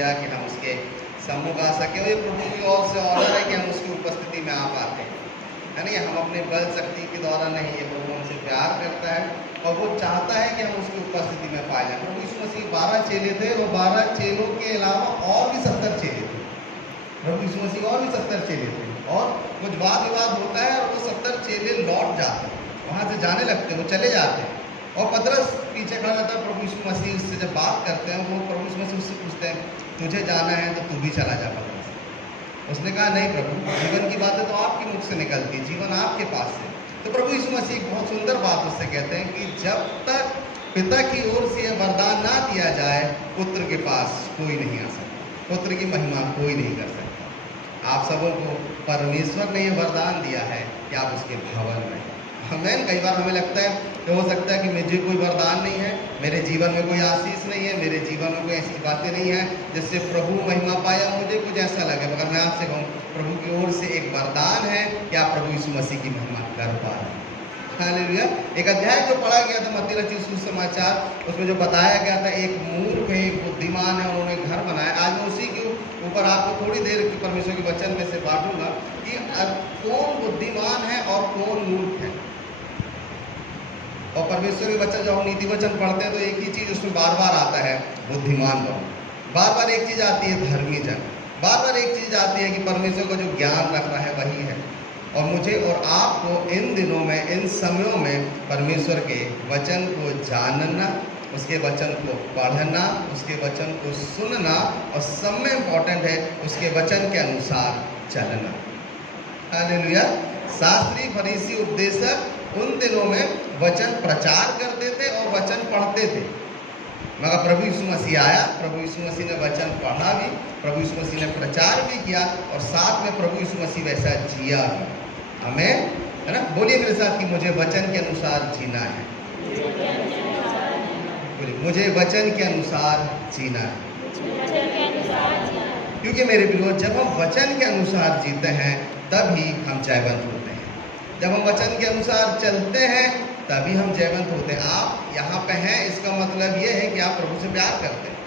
दिया कि हम उसके सम्मुख आ सके। और ये प्रभु की ओर से ऑर्डर है कि हम उसकी उपस्थिति में आ पाते हैं, है ना। हम अपने बल शक्ति के द्वारा नहीं, ये प्रभु हमसे प्यार करता है और वो चाहता है कि हम उसकी उपस्थिति में पाए जाए। प्रभु यीशु मसीह 12 चेले थे और 12 चेलों के अलावा और भी 70 चेले थे। प्रभु यीशु मसीह और भी 70 चेले थे और कुछ वाद विवाद होता है और वो 70 चेले लौट जाते हैं, वहाँ से जाने लगते हैं, वो चले जाते हैं। और पतरस पीछे खड़ा रहता है। प्रभु यीशु मसीह उससे जब बात करते हैं, वो प्रभु यीशु मसीह उससे पूछते हैं, तुझे जाना है तो तू भी चला जा पतरस। उसने कहा, नहीं प्रभु, जीवन की बातें तो आपके मुख से निकलती, जीवन आपके पास है। तो प्रभु यीशु मसीह एक बहुत सुंदर बात उससे कहते हैं कि जब तक पिता की ओर से यह वरदान ना दिया जाए, पुत्र के पास कोई नहीं आ सकता, पुत्र की महिमा कोई नहीं कर सकता। आप सबों को परमेश्वर ने यह वरदान दिया है कि आप उसके भवन में। हमें कई बार हमें लगता है कि हो सकता है कि मुझे कोई वरदान नहीं है, मेरे जीवन में कोई आशीष नहीं है, मेरे जीवन में कोई ऐसी बातें नहीं है जिससे प्रभु महिमा पाया, मुझे कुछ ऐसा लगे। मगर मैं आपसे कहूँ, प्रभु की ओर से एक वरदान है कि आप प्रभु यीशु मसीह की महिमा कर पा रहे हैं। हालेलुया। एक अध्याय जो पढ़ा गया था मत्ती रचित सुसमाचार, उसमें जो बताया गया था, एक मूर्ख है, एक बुद्धिमान है, उन्होंने घर बनाया। आज मैं उसी के ऊपर आपको थोड़ी देर की परमेश्वर के वचन में से बांटूंगा कि कौन बुद्धिमान है और कौन मूर्ख है। और परमेश्वर के वचन जब हम नीति वचन पढ़ते हैं तो एक ही चीज उसमें बार बार आता है, बुद्धिमान बनो। बार बार एक चीज आती है, धर्मी जन। बार बार एक चीज आती है कि परमेश्वर को जो ज्ञान रख रहा है वही है। और मुझे और आपको इन दिनों में, इन समयों में परमेश्वर के वचन को जानना, उसके वचन को पढ़ना, उसके वचन को सुनना, और सब में इम्पोर्टेंट है उसके वचन के अनुसार चलना। हालेलुया। शास्त्री फरीसी उपदेशक उन दिनों में वचन प्रचार करते थे और वचन पढ़ते थे, मगर प्रभु यीशु मसीह आया, प्रभु यीशु मसीह ने वचन पढ़ा भी, प्रभु यीशु मसीह ने प्रचार भी किया और साथ में प्रभु यीशु मसीह वैसा जिया भी। हमें, है ना, बोलिए मेरे साथ कि मुझे वचन के अनुसार जीना है। बोलिए, मुझे वचन के अनुसार जीना है। क्योंकि मेरे प्रियो, जब हम वचन के अनुसार जीते हैं तभी हम जयवंत होते हैं। जब हम वचन के अनुसार चलते हैं तभी हम जयवंत होते हैं। आप यहाँ पे हैं, इसका मतलब ये है कि आप प्रभु से प्यार करते हैं।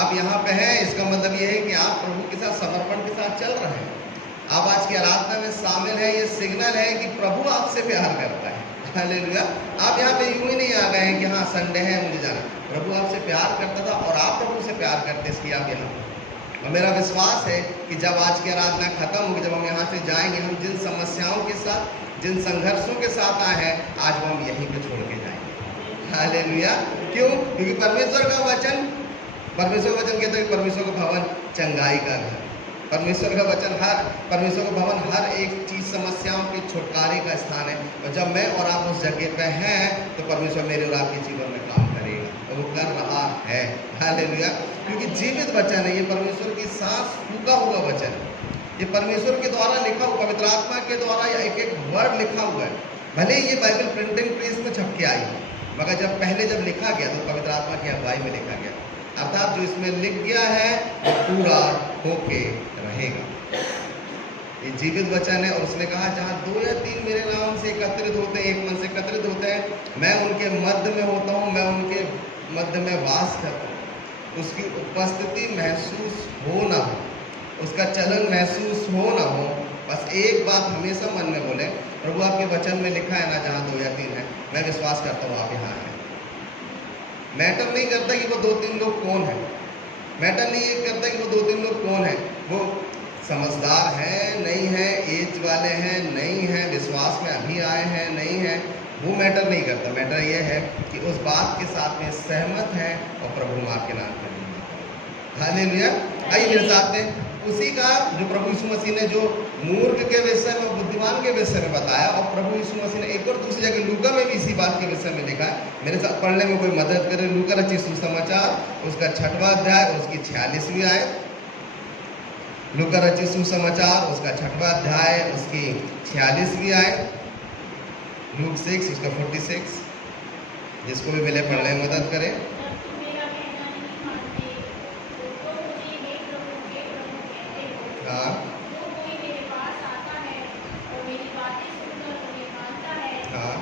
आप यहाँ पे हैं, इसका मतलब ये है कि आप प्रभु के साथ समर्पण के साथ चल रहे हैं। आप आज की आराधना में शामिल है, ये सिग्नल है कि प्रभु आपसे प्यार करता है। हालेलुया। आप यहाँ पे यूं ही नहीं आ गए हैं कि हाँ संडे है मुझे जाना। प्रभु आपसे प्यार करता था और आप प्रभु से प्यार करते, इसलिए आप यहाँ। और मेरा विश्वास है कि जब आज की आराधना खत्म होगी, जब हम यहाँ से जाएंगे, हम जिन समस्याओं के साथ, जिन संघर्षों के साथ आए हैं, आज वो हम यहीं पे छोड़ के जाएंगे। हालेलुया। क्यों? क्योंकि परमेश्वर का वचन कहता है कि परमेश्वर का भवन चंगाई का घर। परमेश्वर का वचन परमेश्वर का भवन हर एक चीज, समस्याओं के छुटकारे का स्थान है। और जब मैं और आप उस जगह पे हैं तो परमेश्वर मेरे और आपके जीवन में काम करेगा, और वो कर रहा है। हालेलुया। क्योंकि जीवित वचन है, ये परमेश्वर की सांस फूका हुआ वचन है। ये परमेश्वर के द्वारा लिखा हुआ, पवित्र आत्मा के द्वारा एक एक वर्ड लिखा हुआ है। भले ये बाइबल प्रिंटिंग प्रेस में छप के आई, मगर जब पहले लिखा गया तो पवित्र आत्मा की अगुवाई में लिखा गया। अर्थात जो इसमें लिख गया है वो पूरा होके रहेगा। ये जीवित वचन है। और उसने कहा, जहाँ 2 या 3 मेरे नाम से एकत्रित होते हैं, एक मन से एकत्रित होते हैं, मैं उनके मध्य में होता हूँ, मैं उनके मध्य में वास करता हूँ। उसकी उपस्थिति महसूस हो ना हो, उसका चलन महसूस हो ना हो, बस एक बात हमेशा मन में बोले, प्रभु आपके वचन में लिखा है ना, जहाँ 2 या 3 है, मैं विश्वास करता हूँ आप यहाँ हैं। मैटर नहीं करता कि वो 2-3 लोग कौन है, मैटर नहीं करता कि वो 2-3 लोग कौन है, वो समझदार हैं नहीं है, एज वाले हैं नहीं है, विश्वास में अभी आए हैं नहीं है, वो मैटर नहीं करता। मैटर ये है कि उस बात के साथ में सहमत है और प्रभु माँ के नाम पर। हालेलुया। आइए मेरे साथ में उसी का जो प्रभु यीशु मसीह ने जो मूर्ख के विषय में, बुद्धिमान के विषय में बताया, और प्रभु यीशु मसीह ने एक और दूसरी जगह लूका में भी इसी बात के विषय में लिखा है। मेरे साथ पढ़ने में कोई मदद करे, लूका रचित सुसमाचार उसका 6वां अध्याय उसकी 46वीं आयत। लूका रचित सुसमाचार उसका 6वां अध्याय उसकी 46वीं आयत। लूक 6 उसका 46। जिसको भी मिले पढ़ने में मदद करे। हाँ हाँ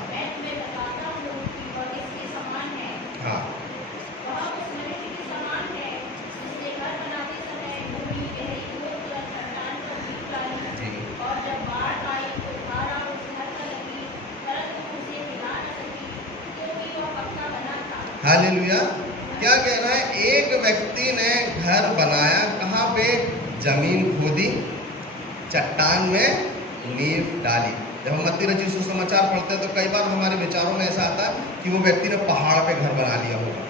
हालेलुया। क्या कह रहा है? एक व्यक्ति ने घर बनाया, कहाँ पे? जमीन खोदी, चट्टान में नींव डाली। जब हम मत्ती रचित सुसमाचार पढ़ते हैं तो कई बार हमारे विचारों में ऐसा आता है कि वो व्यक्ति ने पहाड़ पे घर बना लिया होगा,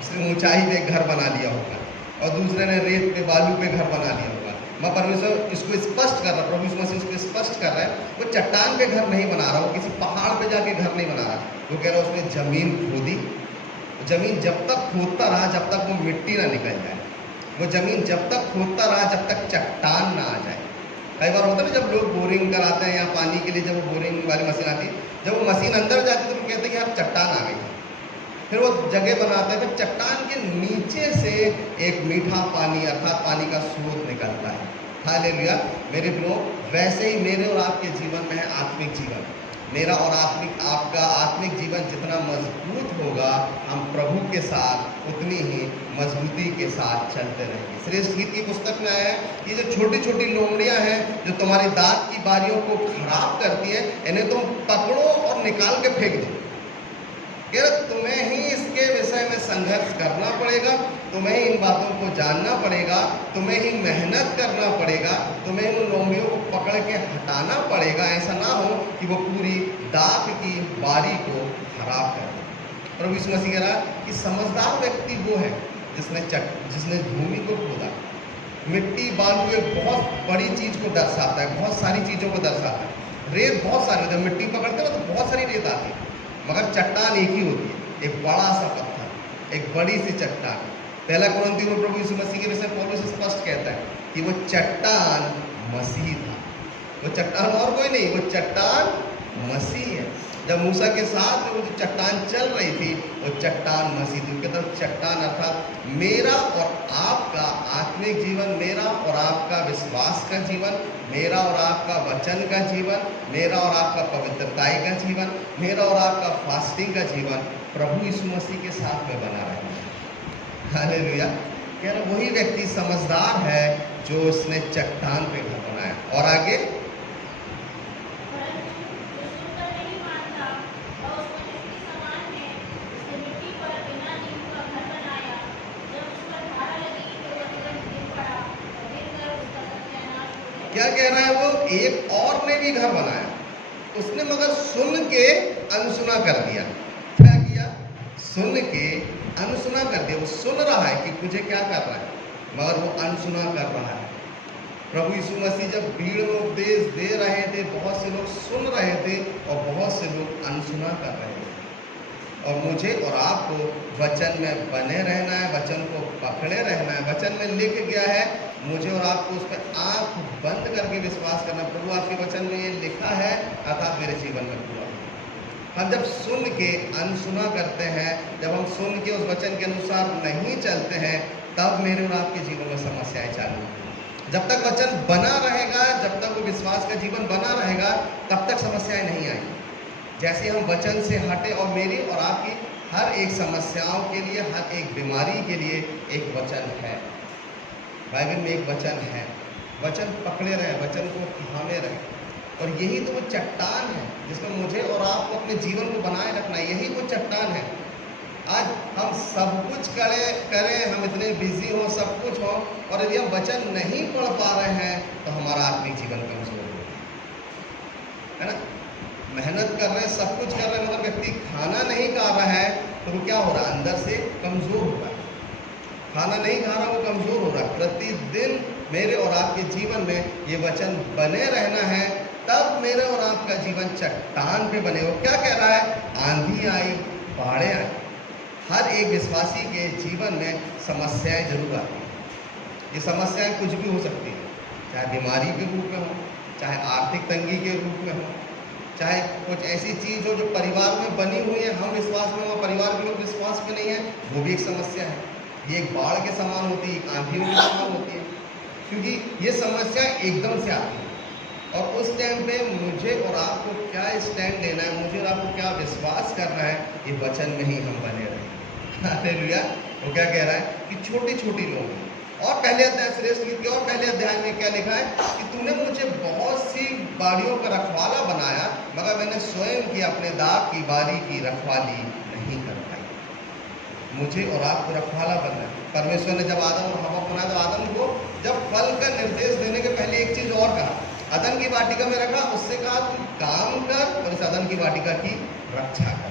उसने ऊंचाई पे घर बना लिया होगा, और दूसरे ने रेत पे, बालू पे घर बना लिया होगा। मैं परमेश्वर इसको स्पष्ट कर रहा, प्रभु यीशु मसीह इसको स्पष्ट कर रहा है, वो चट्टान पे घर नहीं बना रहा, वो किसी पहाड़ पे जाके घर नहीं बना रहा। वो कह रहा है उसने जमीन खोदी, जमीन जब तक खोदता रहा जब तक वो मिट्टी ना निकल जाए, वो जमीन जब तक खोदता रहा जब तक चट्टान ना आ जाए। कई बार होता है ना, जब लोग बोरिंग कराते हैं या पानी के लिए, जब वो बोरिंग वाली मशीन आती है, जब वो मशीन अंदर जाती है तो वो कहते हैं कि यार चट्टान आ गई। फिर वो जगह बनाते हैं, फिर चट्टान के नीचे से एक मीठा पानी अर्थात पानी का स्रोत निकलता है। हालेलुया। मेरे प्रियो, वैसे ही मेरे और आपके जीवन में है आत्मिक जीवन। मेरा और आपका आत्मिक जीवन जितना मजबूत होगा, हम प्रभु के साथ उतनी ही मजबूती के साथ चलते रहेंगे। श्रेष्ठ गीत की पुस्तक में आया है, ये जो छोटी छोटी लोमड़ियां हैं जो तुम्हारी दांत की बारियों को खराब करती है, इन्हें तुम पकड़ो और निकाल के फेंक दो। यार तुम्हें ही इसके विषय में संघर्ष करना पड़ेगा, तुम्हें ही इन बातों को जानना पड़ेगा, तुम्हें ही मेहनत करना पड़ेगा, तुम्हें उन लोमड़ियों को पकड़ के हटाना पड़ेगा। ऐसा ना हो कि वो पूरी दांत की बारी को खराब कर दे। प्रभु यीशु मसीह कह रहा है कि समझदार व्यक्ति वो है जिसने भूमि को खोदा। मिट्टी बालू एक बहुत बड़ी चीज को दर्शाता है, बहुत सारी चीजों को दर्शाता है। रेत बहुत सारी, जब मिट्टी पकड़ते हैं ना तो बहुत सारी रेत आती है, मगर चट्टान एक ही होती है, एक बड़ा सा पत्थर, एक बड़ी सी चट्टान। पहला कुरिन्थियों में प्रभु यीशु मसीह के विषय पौलुस स्पष्ट कहता है कि वो चट्टान मसीह था। वो चट्टान और कोई नहीं, वो चट्टान मसीह है। जब मूसा के साथ में वो जो चट्टान चल रही थी, वो चट्टान मसीह थी। कहता चट्टान अर्थात मेरा और आपका आत्मिक जीवन, मेरा और आपका विश्वास का जीवन, मेरा और आपका वचन का जीवन, मेरा और आपका पवित्रताई का जीवन, मेरा और आपका फास्टिंग का जीवन प्रभु यीशु मसीह के साथ में बना रहे। हालेलुया। कह रहा वही व्यक्ति समझदार है जो उसने चट्टान पे घर बनाया। और आगे क्या कह रहा है? वो एक और ने भी घर बनाया, उसने मगर सुन के अनसुना कर दिया। क्या किया? सुन के अनसुना कर दिया। वो सुन रहा है कि मुझे क्या कर रहा है, मगर वो अनसुना कर रहा है। प्रभु यीशु मसीह जब भीड़ में उपदेश दे रहे थे, बहुत से लोग सुन रहे थे और बहुत से लोग अनसुना कर रहे थे। और मुझे और आपको वचन में बने रहना है, वचन को पकड़े रहना है। वचन में लिख गया है, मुझे और आपको उस पर आंख बंद करके विश्वास करना। प्रभु आपके वचन में ये लिखा है, अर्थात मेरे जीवन में पूरा। हम जब सुन के अनसुना करते हैं, जब हम सुन के उस वचन के अनुसार नहीं चलते हैं, तब मेरे और आपके जीवन में समस्याएं चालू होती हैं। जब तक वचन बना रहेगा, जब तक वो विश्वास का जीवन बना रहेगा, तब तक समस्याएं नहीं आएंगी। जैसे हम वचन से हटे, और मेरी और आपकी हर एक समस्याओं के लिए, हर एक बीमारी के लिए एक वचन है। बाइबल में एक वचन है, वचन पकड़े रहे, वचन को थामे रहे। और यही तो वो चट्टान है जिसमें मुझे और आपको अपने जीवन को बनाए रखना है। यही वो चट्टान है। आज हम सब कुछ करें, हम इतने बिजी हों, सब कुछ हो, और यदि हम वचन नहीं पढ़ पा रहे हैं तो हमारा आत्मिक जीवन कमजोर है ना। मेहनत कर रहे हैं, सब कुछ कर रहे हैं, मगर व्यक्ति खाना नहीं खा रहा है तो वो क्या हो रहा है? अंदर से कमजोर हो रहा है। खाना नहीं खा रहा, वो कमजोर हो रहा है। प्रतिदिन मेरे और आपके जीवन में ये वचन बने रहना है, तब मेरे और आपका जीवन चट्टान पे बने। वो क्या कह रहा है? आंधी आई, बाढ़ें आई, हर एक विश्वासी के जीवन में समस्याएं जरूर आती हैं। ये समस्याएं कुछ भी हो सकती है, चाहे बीमारी के रूप में हो, चाहे आर्थिक तंगी के रूप में हो, चाहे कुछ ऐसी चीज हो जो परिवार में बनी हुई है, हम विश्वास में हो, परिवार के लोग विश्वास में नहीं है, वो भी एक समस्या है। ये एक बाढ़ के समान होती है, आंधियों के समान होती है, क्योंकि ये समस्या एकदम से आती है। और उस टाइम पे मुझे और आपको क्या स्टैंड लेना है, मुझे और आपको क्या विश्वास करना है, ये वचन में ही हम बने रहें। हालेलुया। वो क्या कह रहा है कि छोटी छोटी लोग, और पहले अध्याय, श्रेष्ठ गीत के और पहले अध्याय में क्या लिखा है कि तूने मुझे बहुत सी बाड़ियों का रखवाला बनाया, मगर मैंने स्वयं की अपने दाग की बारी की रखवाली नहीं कर पाई। मुझे और आपको रखवाला बनना है। परमेश्वर ने जब आदम और हवा बनाया तो आदम को जब फल का निर्देश देने के पहले एक चीज और कहा, अदन की वाटिका में रखा, उससे कहा तू काम कर और इस अदन की वाटिका की रक्षा कर।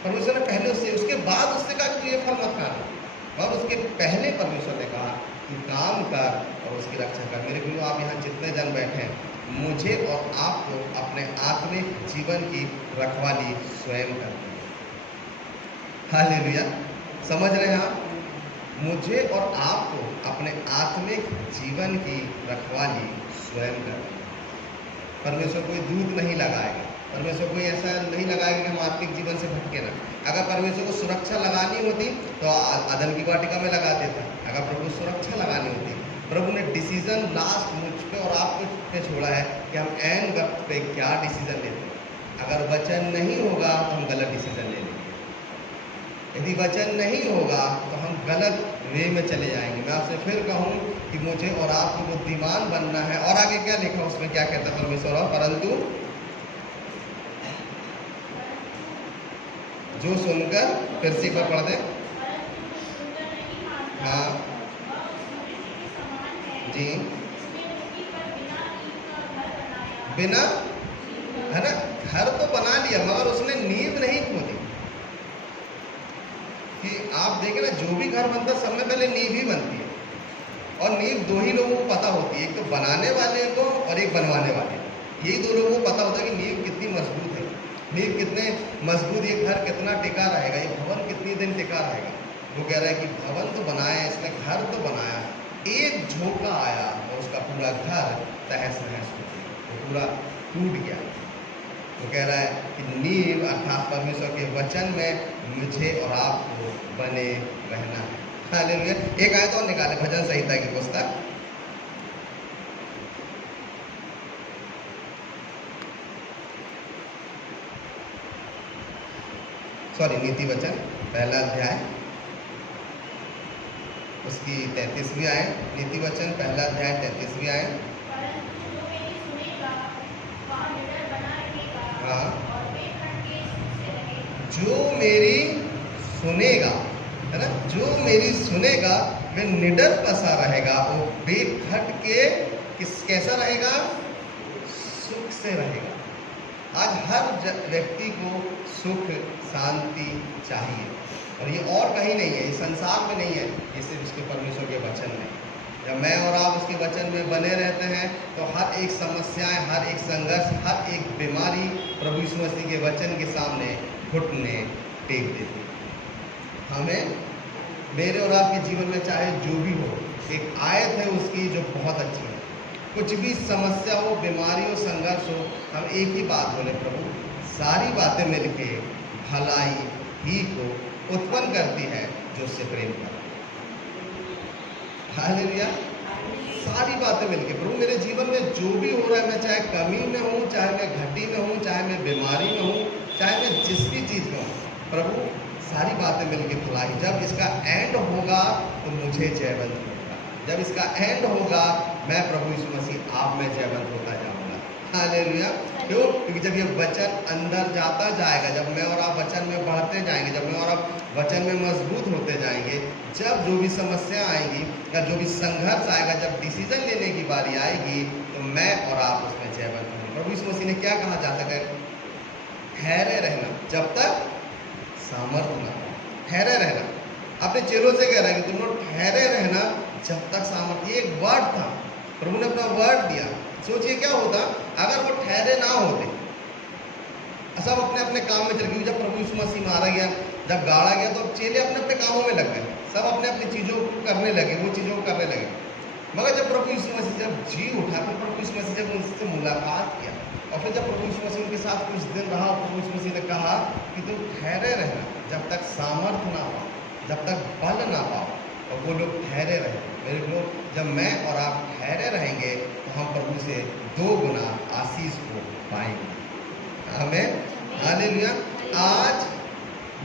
परमेश्वर ने पहले उससे, उसके बाद उससे कहा कि ये फल मत खाना, और उसके पहले परमेश्वर ने कहा तू काम कर और उसकी रक्षा कर। मेरे गुरु, आप यहाँ जितने जन बैठे हैं, मुझे और आपको अपने आत्मिक जीवन की रखवाली स्वयं करनी है। हालेलुया, समझ रहे हैं आप? मुझे और आपको अपने आत्मिक जीवन की रखवाली स्वयं करनी है। परमेश्वर कोई दूत नहीं लगाएगा, परमेश्वर कोई ऐसा नहीं लगाएगा कि हम आत्मिक जीवन से भटके ना। अगर परमेश्वर को सुरक्षा लगानी होती तो अदन की वाटिका में लगा देता। अगर प्रभु सुरक्षा लगानी होती, प्रभु ने डिसीजन लास्ट मुझ पे और आप पे छोड़ा है कि हम एन वक्त पे क्या डिसीजन लेते हैं। अगर वचन नहीं होगा तो हम गलत डिसीजन ले लेंगे, यदि वचन नहीं होगा तो हम गलत वे में चले जाएंगे। मैं आपसे फिर कहूँ कि मुझे और आपको बुद्धिमान बनना है। और आगे क्या लिखा उसमें, क्या कहता है परमेश्वर? और परंतु जो सुनकर, फिर से एक बार पढ़ दे। हाँ जी, बिना, है ना, घर तो बना लिया मगर उसने नींव नहीं खोदी। कि आप देखें ना, जो भी घर बनता है सब में पहले नींव ही बनती है, और नींव दो ही लोगों को पता होती है, एक तो बनाने वाले को और एक बनवाने वाले को। यही दो लोगों को पता होता है कि नींव कितनी मजबूत है, नींव कितने मजबूत, ये घर कितना टिका रहेगा, ये भवन कितनी दिन टिका रहेगा। वो कह रहा है कि भवन तो बनाया, इसने घर तो बनाया, एक झोंका आया और उसका पूरा घर तहस नहस हो गया, वो पूरा टूट गया। वो कह रहा है कि नींव अर्थात परमेश्वर के वचन में मुझे और आपको बने रहना है। हालेलुया। एक आयत और निकाले, भजन संहिता की पुस्तक, नीति वचन पहला अध्याय, उसकी 33वीं आयत। नीति वचन पहला अध्याय 33वीं आयत। हाँ, जो मेरी सुनेगा, है ना, जो मेरी सुनेगा वे निडर बसा रहेगा, वो बेखट के कैसा रहेगा? सुख से रहेगा। आज हर व्यक्ति को सुख शांति चाहिए, और ये और कहीं नहीं है, इस संसार में नहीं है, ये सिर्फ उसके परमेश्वर के वचन में। जब मैं और आप उसके वचन में बने रहते हैं तो हर एक समस्याएं, हर एक संघर्ष, हर एक बीमारी प्रभु यीशु मसीह के वचन के सामने घुटने टेक देती। हमें, मेरे और आपके जीवन में चाहे जो भी हो, एक आयत है उसकी जो बहुत अच्छी है। कुछ भी समस्या हो, बीमारी हो, संघर्ष हो, हम एक ही बात बोले, प्रभु सारी बातें मिलके भलाई ही को उत्पन्न करती है जो उससे प्रेम करता है। हालेलुया। सारी बातें मिलके, प्रभु मेरे जीवन में जो भी हो रहा है, मैं चाहे कमी में हूँ, चाहे मैं घटी में हूँ, चाहे मैं बीमारी में हूँ, चाहे मैं जिस भी चीज़ में हूँ, प्रभु सारी बातें मिलके भलाई। जब इसका एंड होगा तो मुझे जयवंत होगा। जब इसका एंड होगा मैं प्रभु यीशु मसीह आप में जयवंत होता जाऊँगा। हालेलुया। क्यों? क्योंकि जब ये वचन अंदर जाता जाएगा, जब मैं और आप वचन में बढ़ते जाएंगे, जब मैं और आप वचन में मजबूत होते जाएंगे, जब जो भी समस्या आएंगी या जो भी संघर्ष आएगा, जब डिसीजन लेने की बारी आएगी, तो मैं और आप उसमें जयवंत होंगे। प्रभु यीशु मसीह ने क्या कहा जाता है? ठहरे रहना जब तक सामर्थ ना हो। ठहरे रहना, अपने चेलों से कह रहा है कि तुम लोग ठहरे रहना जब तक सामर्थ। ये एक वर्ड था, प्रभु ने अपना वर्ड दिया। सोचिए क्या होता अगर वो ठहरे ना होते, सब अपने अपने काम में चल गए। जब प्रभु यीशु मसीह मारा गया, जब गाड़ा गया, तो चेले अपने अपने कामों में लग गए, सब अपने अपनी चीज़ों को करने लगे, वो चीज़ों को करने लगे। मगर जब प्रभु यीशु मसीह जब जी उठा, फिर प्रभु यीशु मसीह जब उनसे मुलाकात किया, और फिर जब प्रभु यीशु मसीह उनके साथ कुछ दिन रहा, प्रभु यीशु मसीह ने कहा कि तुम ठहरे रहना जब तक सामर्थ ना पाओ, जब तक बल ना पाओ। और वो लोग ठहरे रहे। मेरे लोग, जब मैं और आप ठहरे रहेंगे तो हम प्रभु से 2 गुना आशीष को पाएंगे। हमें हालेलुया। आज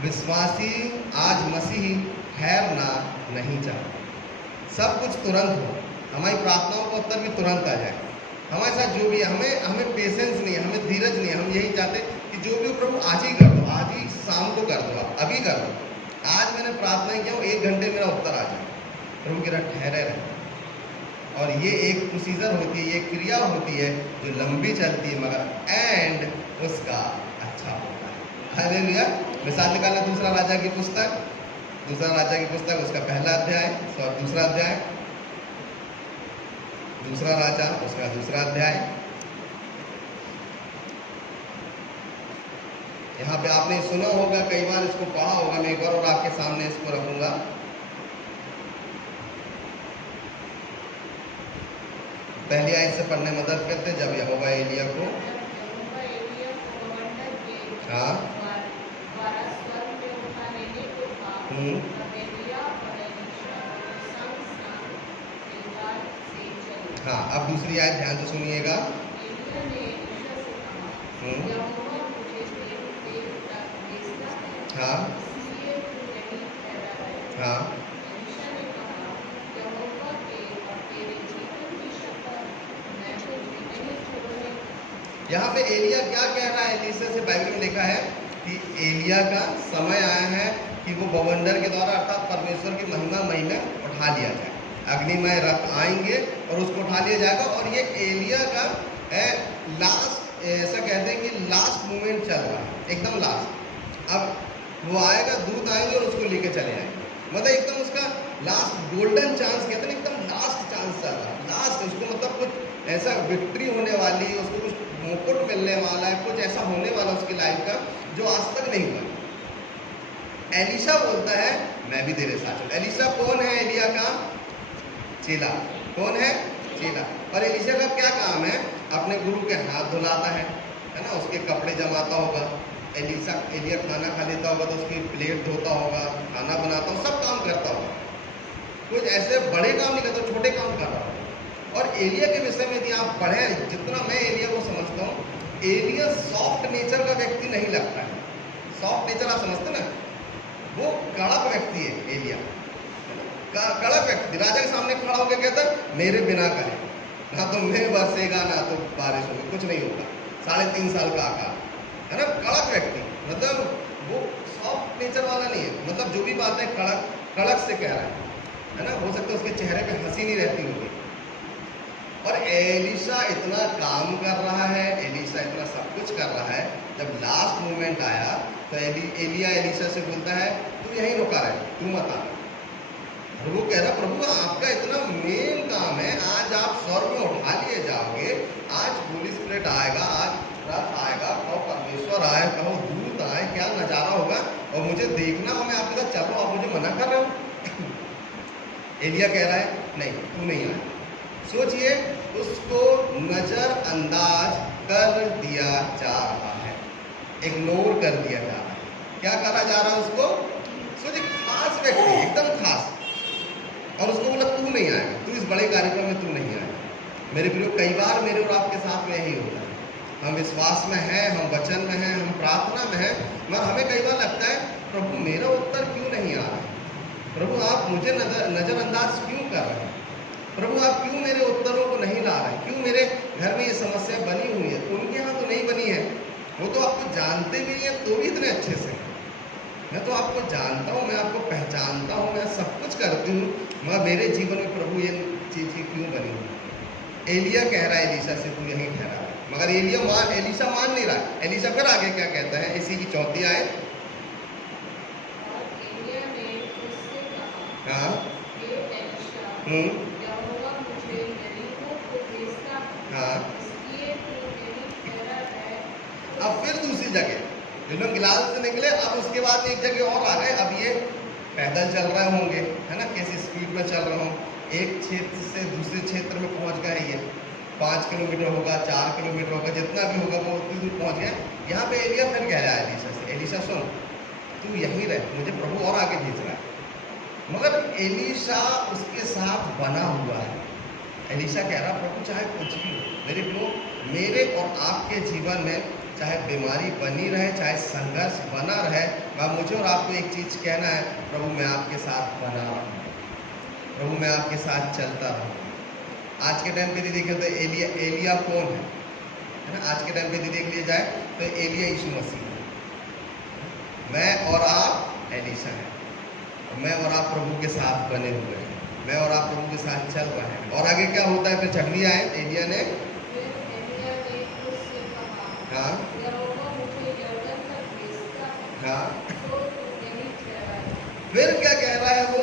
विश्वासी, आज मसीही ठहरना नहीं चाहते। सब कुछ तुरंत हो, हमारी प्रार्थनाओं का उत्तर भी तुरंत आ जाए। हमारे साथ जो भी है, हमें पेशेंस नहीं है, हमें धीरज नहीं है। हम यही चाहते कि जो भी प्रभु आज ही कर दो, आज ही शाम को कर दो, आप अभी कर दो। आज मैंने प्रार्थना किया 1 घंटे मेरा उत्तर आ जाए, प्रभु कह रहा ठहरे रहे। और ये एक प्रोसीजर होती है, ये क्रिया होती है जो लंबी चलती है, मगर एंड उसका अच्छा होता है। हालेलुया। मिसाल निकालना दूसरा राजा की पुस्तक, दूसरा राजा की पुस्तक उसका पहला अध्याय, दूसरा अध्याय, दूसरा राजा उसका दूसरा अध्याय। यहाँ पे आपने सुना होगा, कई बार इसको पढ़ा होगा, मैं एक बार और आपके सामने इसको रखूंगा। पहली आयत से पढ़ने में मदद करते, जब यहोवा एलिय्याह को हाँ हाँ, अब दूसरी आयत ध्यान से सुनिएगा। हाँ हाँ यहाँ पे एलिय्याह क्या कह रहा है? एलीशा से बाइबल में लिखा है कि एलिय्याह का समय आया है कि वो बवंडर के द्वारा अर्थात परमेश्वर की महिमा में उठा लिया जाए। अग्निमय रथ आएंगे और उसको उठा लिया जाएगा। और ये एलिय्याह का लास्ट, ऐसा कहते हैं कि लास्ट मोमेंट चल रहा है, एकदम लास्ट। अब वो आएगा, दूत आएंगे और उसको लेके चले जाएंगे। मतलब एकदम उसका लास्ट गोल्डन चांस, कहते हैं एकदम लास्ट चांस चल रहा है, लास्ट। उसको मतलब कुछ ऐसा विक्ट्री होने वाली, उसको कुछ मुकुट मिलने वाला है, कुछ ऐसा होने वाला उसकी लाइफ का जो आज तक नहीं हुआ। एलीशा बोलता है मैं भी तेरे साथ हूं। एलीशा कौन है? एलिय्याह का चेला। कौन है? चेला। और एलीशा का क्या काम है? अपने गुरु के हाथ धुलाता है ना, उसके कपड़े जमाता होगा। एलिय्याह खाना खा लेता होगा तो उसकी प्लेट धोता होगा, खाना बनाता होगा, सब काम करता होगा। कुछ ऐसे बड़े काम नहीं करता, छोटे काम कर रहा होगा। और एलिय्याह के विषय में यदि आप पढ़े, जितना मैं एलिय्याह को समझता हूँ, एलिय्याह सॉफ्ट नेचर का व्यक्ति नहीं लगता है। सॉफ्ट नेचर आप समझते ना, वो कड़क व्यक्ति है एलिय्याह, कड़क व्यक्ति। राजा के सामने खड़ा होकर कहता मेरे बिना करे, ना तो मेघ बरसेगा ना तो बारिश होगी, कुछ नहीं होगा। 3.5 साल का आकार है ना, कड़क व्यक्ति। मतलब वो सॉफ्ट नेचर वाला नहीं है, मतलब जो भी बातें कड़क से कह रहा है ना। हो सकता है उसके चेहरे पे हंसी नहीं रहती होगी। और एलीशा इतना काम कर रहा है, एलीशा इतना सब कुछ कर रहा है। जब लास्ट मोमेंट आया तो एलिय्याह एलीशा से बोलता है तू यहीं रुका रहे, तू मत आ। वो कह रहा प्रभु आपका इतना मेन काम है, आज आप स्वर्ग में उठा लिए जाओगे, आज होली स्पिरिट आएगा, आज रथ आएगा, कहो परमेश्वर आए, कहो दूत आए, क्या नजारा होगा, और मुझे देखना हो, मैं आपके साथ चल रहा हूँ, आप मुझे मना कर रहे हो। एलिय्याह कह रहा है नहीं तू नहीं आए। सोचिए, उसको नजरअंदाज कर दिया जा रहा है, इग्नोर कर दिया जा रहा है। क्या करा जा रहा है उसको? सोचिए, खास व्यक्ति, एकदम खास, और उसको बोला तू नहीं आएगा, तू इस बड़े कार्यक्रम में तू नहीं आएगा। मेरे प्रियो, कई बार मेरे और आपके साथ में यही होता है। हम विश्वास में हैं, हम वचन में हैं, हम प्रार्थना में हैं, मगर हमें कई बार लगता है प्रभु मेरा उत्तर क्यों नहीं आ रहा है, प्रभु आप मुझे नजरअंदाज क्यों कर रहे हैं, प्रभु आप क्यों मेरे उत्तरों को नहीं ला रहे हैं, क्यों मेरे घर में ये समस्या बनी हुई है। उनके यहाँ तो नहीं बनी है, वो तो आपको जानते भी नहीं है तो भी इतने अच्छे से। मैं तो आपको जानता हूँ, मैं आपको पहचानता हूँ, मैं सब कुछ करती हूँ, मगर मेरे जीवन में प्रभु ये चीज़ क्यों बनी हुई। एलिय्याह कह रहा है एलीशा से तू यहीं ठहरा है, मगर एलीशा मान नहीं रहा है। एलीशा फिर आगे क्या कहता है, इसी की 4थी आयत। हाँ हाँ। अब फिर दूसरी जगह जो लोग गिलास से निकले, अब उसके बाद एक जगह और आ गए। अब ये पैदल चल रहे होंगे, है ना, कैसी स्पीड में चल रहे हों, एक क्षेत्र से दूसरे क्षेत्र में पहुंच गए। ये 5 किलोमीटर होगा, 4 किलोमीटर होगा, जितना भी होगा वो उतनी दूर पहुंच गए। यहाँ पे एलिय्याह फिर कह रहा है एलीशा से, एलीशा सुन तू यहीं रह, मुझे प्रभु और आगे भेज रहा है। मगर एलीशा उसके साथ बना हुआ है। एलीशा कह रहा प्रभु चाहे कुछ भी हो, मेरे प्रियो, मेरे और आपके जीवन में चाहे बीमारी बनी रहे, चाहे संघर्ष बना रहे, वह मुझे और आपको एक चीज़ कहना है, प्रभु मैं आपके साथ बना रहा हूँ, प्रभु मैं आपके साथ चलता रहूँ। आज के टाइम पे यदि देखें तो एलिय्याह कौन है ना, आज के टाइम पे यदि देख लिया जाए तो एलिय्याह यीशु मसीह है। मैं और आप एलीशा है। मैं और आप प्रभु के साथ बने हुए हैं, मैं और आप प्रभु के साथ चल रहे हैं। और आगे क्या होता है? फिर छठवीं आयत, एलिय्याह ने हाँ हाँ फिर क्या कह रहा है वो?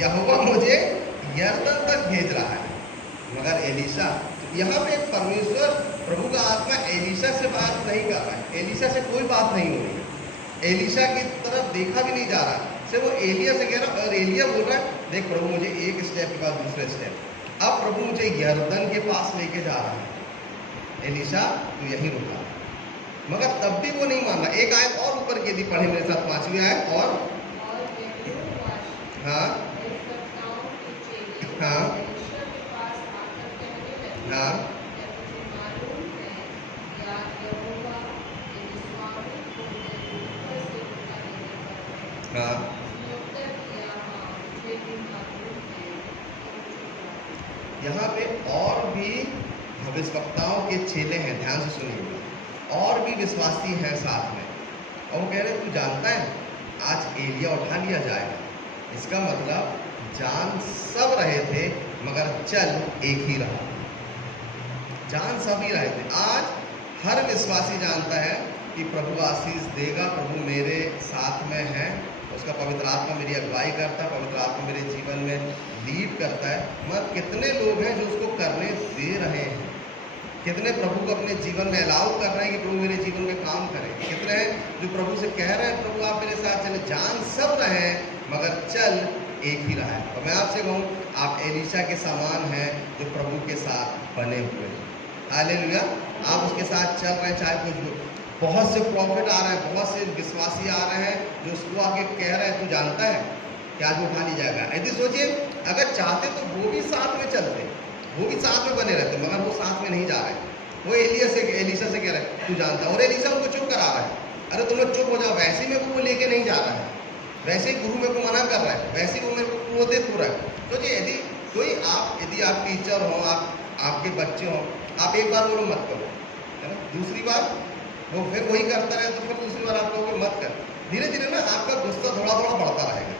यहोवा मुझे यरदन तक भेज रहा है। मगर एलीशा, यहाँ पे परमेश्वर प्रभु का आत्मा एलीशा से बात नहीं कर रहा है, एलीशा से कोई बात नहीं हो रही है, एलीशा की तरफ देखा भी नहीं जा रहा, सिर्फ वो एलिया से कह रहा है। और एलिया बोल रहा है, देख प्रभु मुझे एक स्टेप के बाद दूसरे स्टेप, अब प्रभु मुझे यरदन के पास लेके जा रहा है, एलीशा तू यहीं रुका। मगर तब भी वो नहीं मान रहा। एक आयत और ऊपर के लिए पढ़े मेरे साथ, 5वीं आयत। और हाँ हाँ हाँ हाँ यहाँ पे और भी भविष्यवक्ताओं के चेले हैं, ध्यान से सुनिए, और भी विश्वासी हैं साथ में। और वो कह रहे तू जानता है आज एलिया उठा लिया जाएगा। इसका मतलब जान सब रहे थे मगर चल एक ही रहा। जान सब ही रहे थे। आज हर विश्वासी जानता है कि प्रभु आशीष देगा, प्रभु मेरे साथ में है, उसका पवित्र आत्मा मेरी अगुवाई करता है, पवित्र आत्मा मेरे जीवन में लीड करता है। मगर कितने लोग हैं जो उसको करने दे रहे हैं? कितने प्रभु को अपने जीवन में अलाउ कर रहे हैं कि प्रभु मेरे जीवन में काम करें? कितने हैं जो प्रभु से कह रहे हैं प्रभु आप मेरे साथ चले? जान सब रहे हैं मगर चल एक ही रहा है। और मैं आपसे कहूँ, आप एलीशा के समान हैं जो प्रभु के साथ बने हुए हैं। हालेलुया। आप उसके साथ चल रहे हैं, चाहे कुछ बहुत से प्रॉफिट आ रहे हैं, बहुत से विश्वासी आ रहे हैं जो उसको आके कह रहे हैं तू जानता है कि आज उठा ली जाएगा। यदि सोचिए अगर चाहते तो वो भी साथ में चलते, वो भी साथ में बने रहते, मगर वो साथ में नहीं जा रहे। वो एलीशा से कह रहे हैं तू जानता है, और एलीशा उनको चुप करा रहा है। अरे तुम लोग चुप हो जाओ। वैसे ही मेरे को लेके नहीं जा रहा है, वैसे ही गुरु मेरे को मना कर रहा है, वैसे ही वो मेरे को क्रोधित हो रहा है। तो जी यदि आप टीचर हो, आपके बच्चे हो, आप एक बार बोलो मत करो, है ना, दूसरी बार वो फिर वही करता रहे तो फिर दूसरी बार आप कहोगे मत कर। धीरे धीरे ना आपका गुस्सा थोड़ा थोड़ा बढ़ता रहेगा।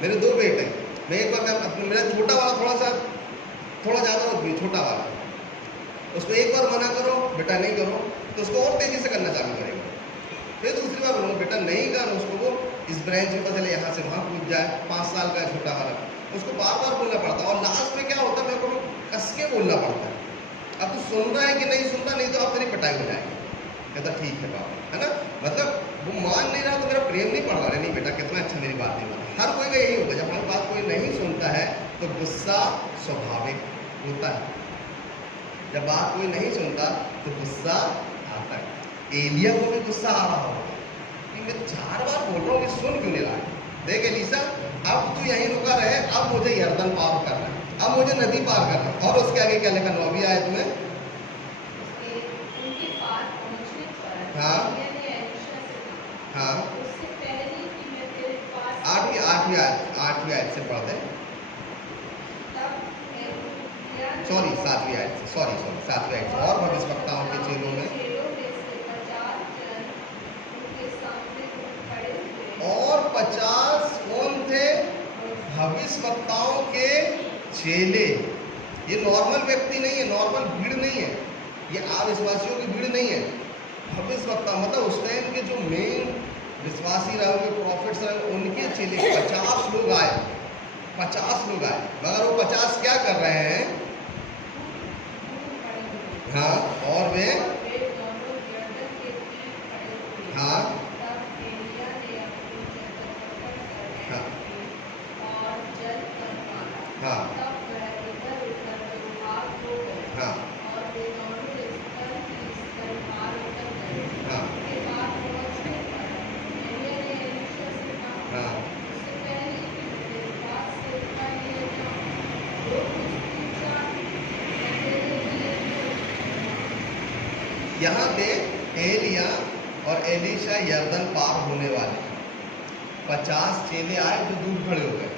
मेरे 2 बेटे, मैं एक बार मेरा छोटा वाला थोड़ा ज़्यादा छोटा वाला, उसको एक बार मना करो बेटा नहीं करो तो उसको और तेज़ी से करना चालू करेगा। फिर दूसरी बार बोलो बेटा नहीं कर, उसको वो इस ब्रांच में पता चले यहाँ से वहाँ कूद जाए। 5 साल का है छोटा वाला, उसको बार बार बोलना पड़ता है। और लास्ट में क्या होता है, मेरे को कस के बोलना पड़ता है। अब तू सुन रहा है कि नहीं सुन रहा, नहीं तो अब तेरी पिटाई हो जाएगी। कहता ठीक है बाबा, है ना, मतलब वो मान नहीं रहा तो मेरा प्रेम नहीं पड़ रहा है। नहीं बेटा कितना अच्छा मेरी बात नहीं माना। हर कोई का यही होगा, जब हमारी बात कोई नहीं सुनता है तो गुस्सा स्वाभाविक होता है। जब बात कोई नहीं सुनता तो गुस्सा आता है। एलिया को भी गुस्सा आ रहा होगा कि मैं 4 बार बोल रहा हूँ कि सुन क्यों नहीं रहा है। देख एलीशा, अब तू यहीं रुका रहे, अब मुझे यरदन पार करना है, अब मुझे नदी पार करना है। और उसके आगे क्या लिखा 9वीं आयत में? हाँ हाँ 8वीं आयत से पढ़ते, सॉरी 7वीं आयत से, 7वीं आयत से। और भविष्यवक्ताओं के चेलों में और 50 कौन थे? भविष्यवक्ताओं के चेले। ये नॉर्मल व्यक्ति नहीं है, नॉर्मल भीड़ नहीं है, ये अविश्वासियों की भीड़ नहीं है। भविष्यवक्ता मतलब उस टाइम के जो मेन विश्वासी रहे होंगे, प्रॉफिट्स रहे, उनके चेले 50 लोग आए, 50 लोग आए। मगर वो 50 क्या कर रहे हैं? हाँ, और वे हाँ हाँ हाँ हाँ हाँ हाँ यहाँ पे एलिया और एलीशा यरदन पार होने वाले 50 चेले आए जो दूर खड़े हो गए,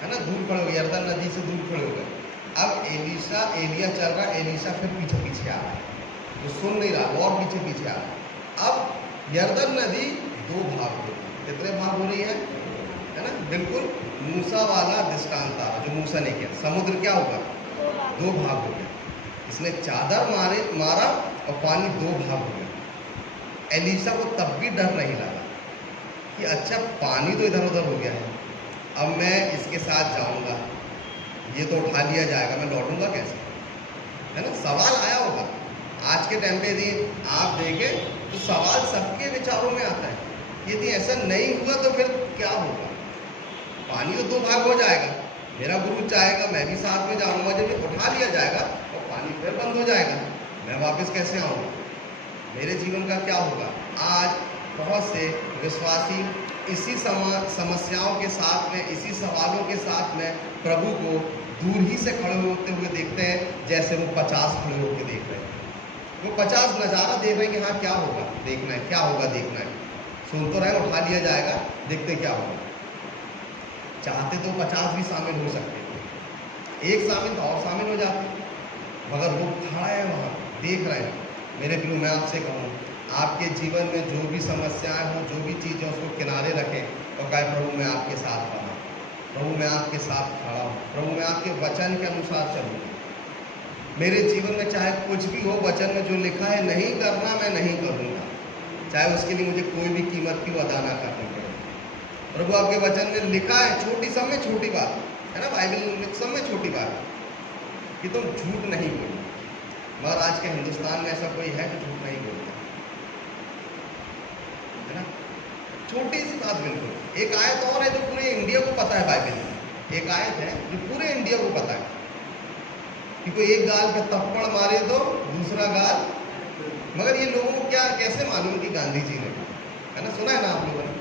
है ना, दूर खड़े हो गए, यरदन नदी से दूर खड़े हो गए। अब एलिया चल रहा है, एलीशा फिर पीछे पीछे आ रहा है, वो सुन नहीं रहा और पीछे पीछे आ रहा है। अब यरदन नदी 2 भाग हो रही है। कितने भाग हो रही है? है ना, बिल्कुल मूसा वाला दृष्टांत था जो मूसा ने किया। समुद्र क्या होगा, दो भाग हो गया। इसने चादर मारा और पानी दो भाग हो गया। एलीशा को तब भी डर नहीं लगा कि अच्छा पानी तो इधर उधर हो गया है, अब मैं इसके साथ जाऊंगा, ये तो उठा लिया जाएगा, मैं लौटूंगा कैसे, है ना। सवाल आया होगा। आज के टाइम पे यदि आप देखें तो सवाल सबके विचारों में आता है, यदि ऐसा नहीं हुआ तो फिर क्या होगा। पानी तो दो भाग हो जाएगा, मेरा गुरु चाहेगा मैं भी साथ में जाऊंगा, जब ये उठा लिया जाएगा और पानी फिर बंद हो जाएगा, मैं वापस कैसे आऊँगा, मेरे जीवन का क्या होगा। आज बहुत से विश्वासी इसी समस्याओं के साथ में, इसी सवालों के साथ में प्रभु को दूर ही से खड़े होते हुए देखते हैं, जैसे वो 50 खड़े होकर देख रहे हैं। वो 50 नज़ारा देख रहे हैं कि हाँ क्या होगा देखना है, क्या होगा देखना है। सुन तो रहे उठा लिया जाएगा, देखते क्या होगा। चाहते तो 50 भी शामिल हो सकते, एक शामिल तो और शामिल हो जाते, मगर वो खड़ा है वहाँ देख रहे हैं। मेरे प्रियो, मैं आपसे कहूँ, आपके जीवन में जो भी समस्याएं हों, जो भी चीज़ें, उसको किनारे रखें और कहे प्रभु मैं आपके साथ खड़ा हूँ, प्रभु मैं आपके साथ खड़ा हूँ, प्रभु मैं आपके वचन के अनुसार चलूँ। मेरे जीवन में चाहे कुछ भी हो, वचन में जो लिखा है नहीं करना मैं नहीं करूँगा, चाहे उसके लिए मुझे कोई भी कीमत की अदा ना करनी पड़े। प्रभु आपके वचन में लिखा है, छोटी सब में छोटी बात है ना, बाइबल में सब में छोटी बात कि तुम झूठ नहीं बोलो। मगर आज के हिंदुस्तान में ऐसा कोई है जो झूठ नहीं बोलता, है ना। छोटी सी बात बिल्कुल। एक आयत और है जो पूरे इंडिया को पता है, बाइबल में एक आयत है जो पूरे इंडिया को पता है कि कोई एक गाल पे थप्पड़ मारे तो दूसरा गाल, मगर ये लोगों को क्या कैसे मालूम कि गांधी जी ने, है ना, सुना है ना आप लोगों ने,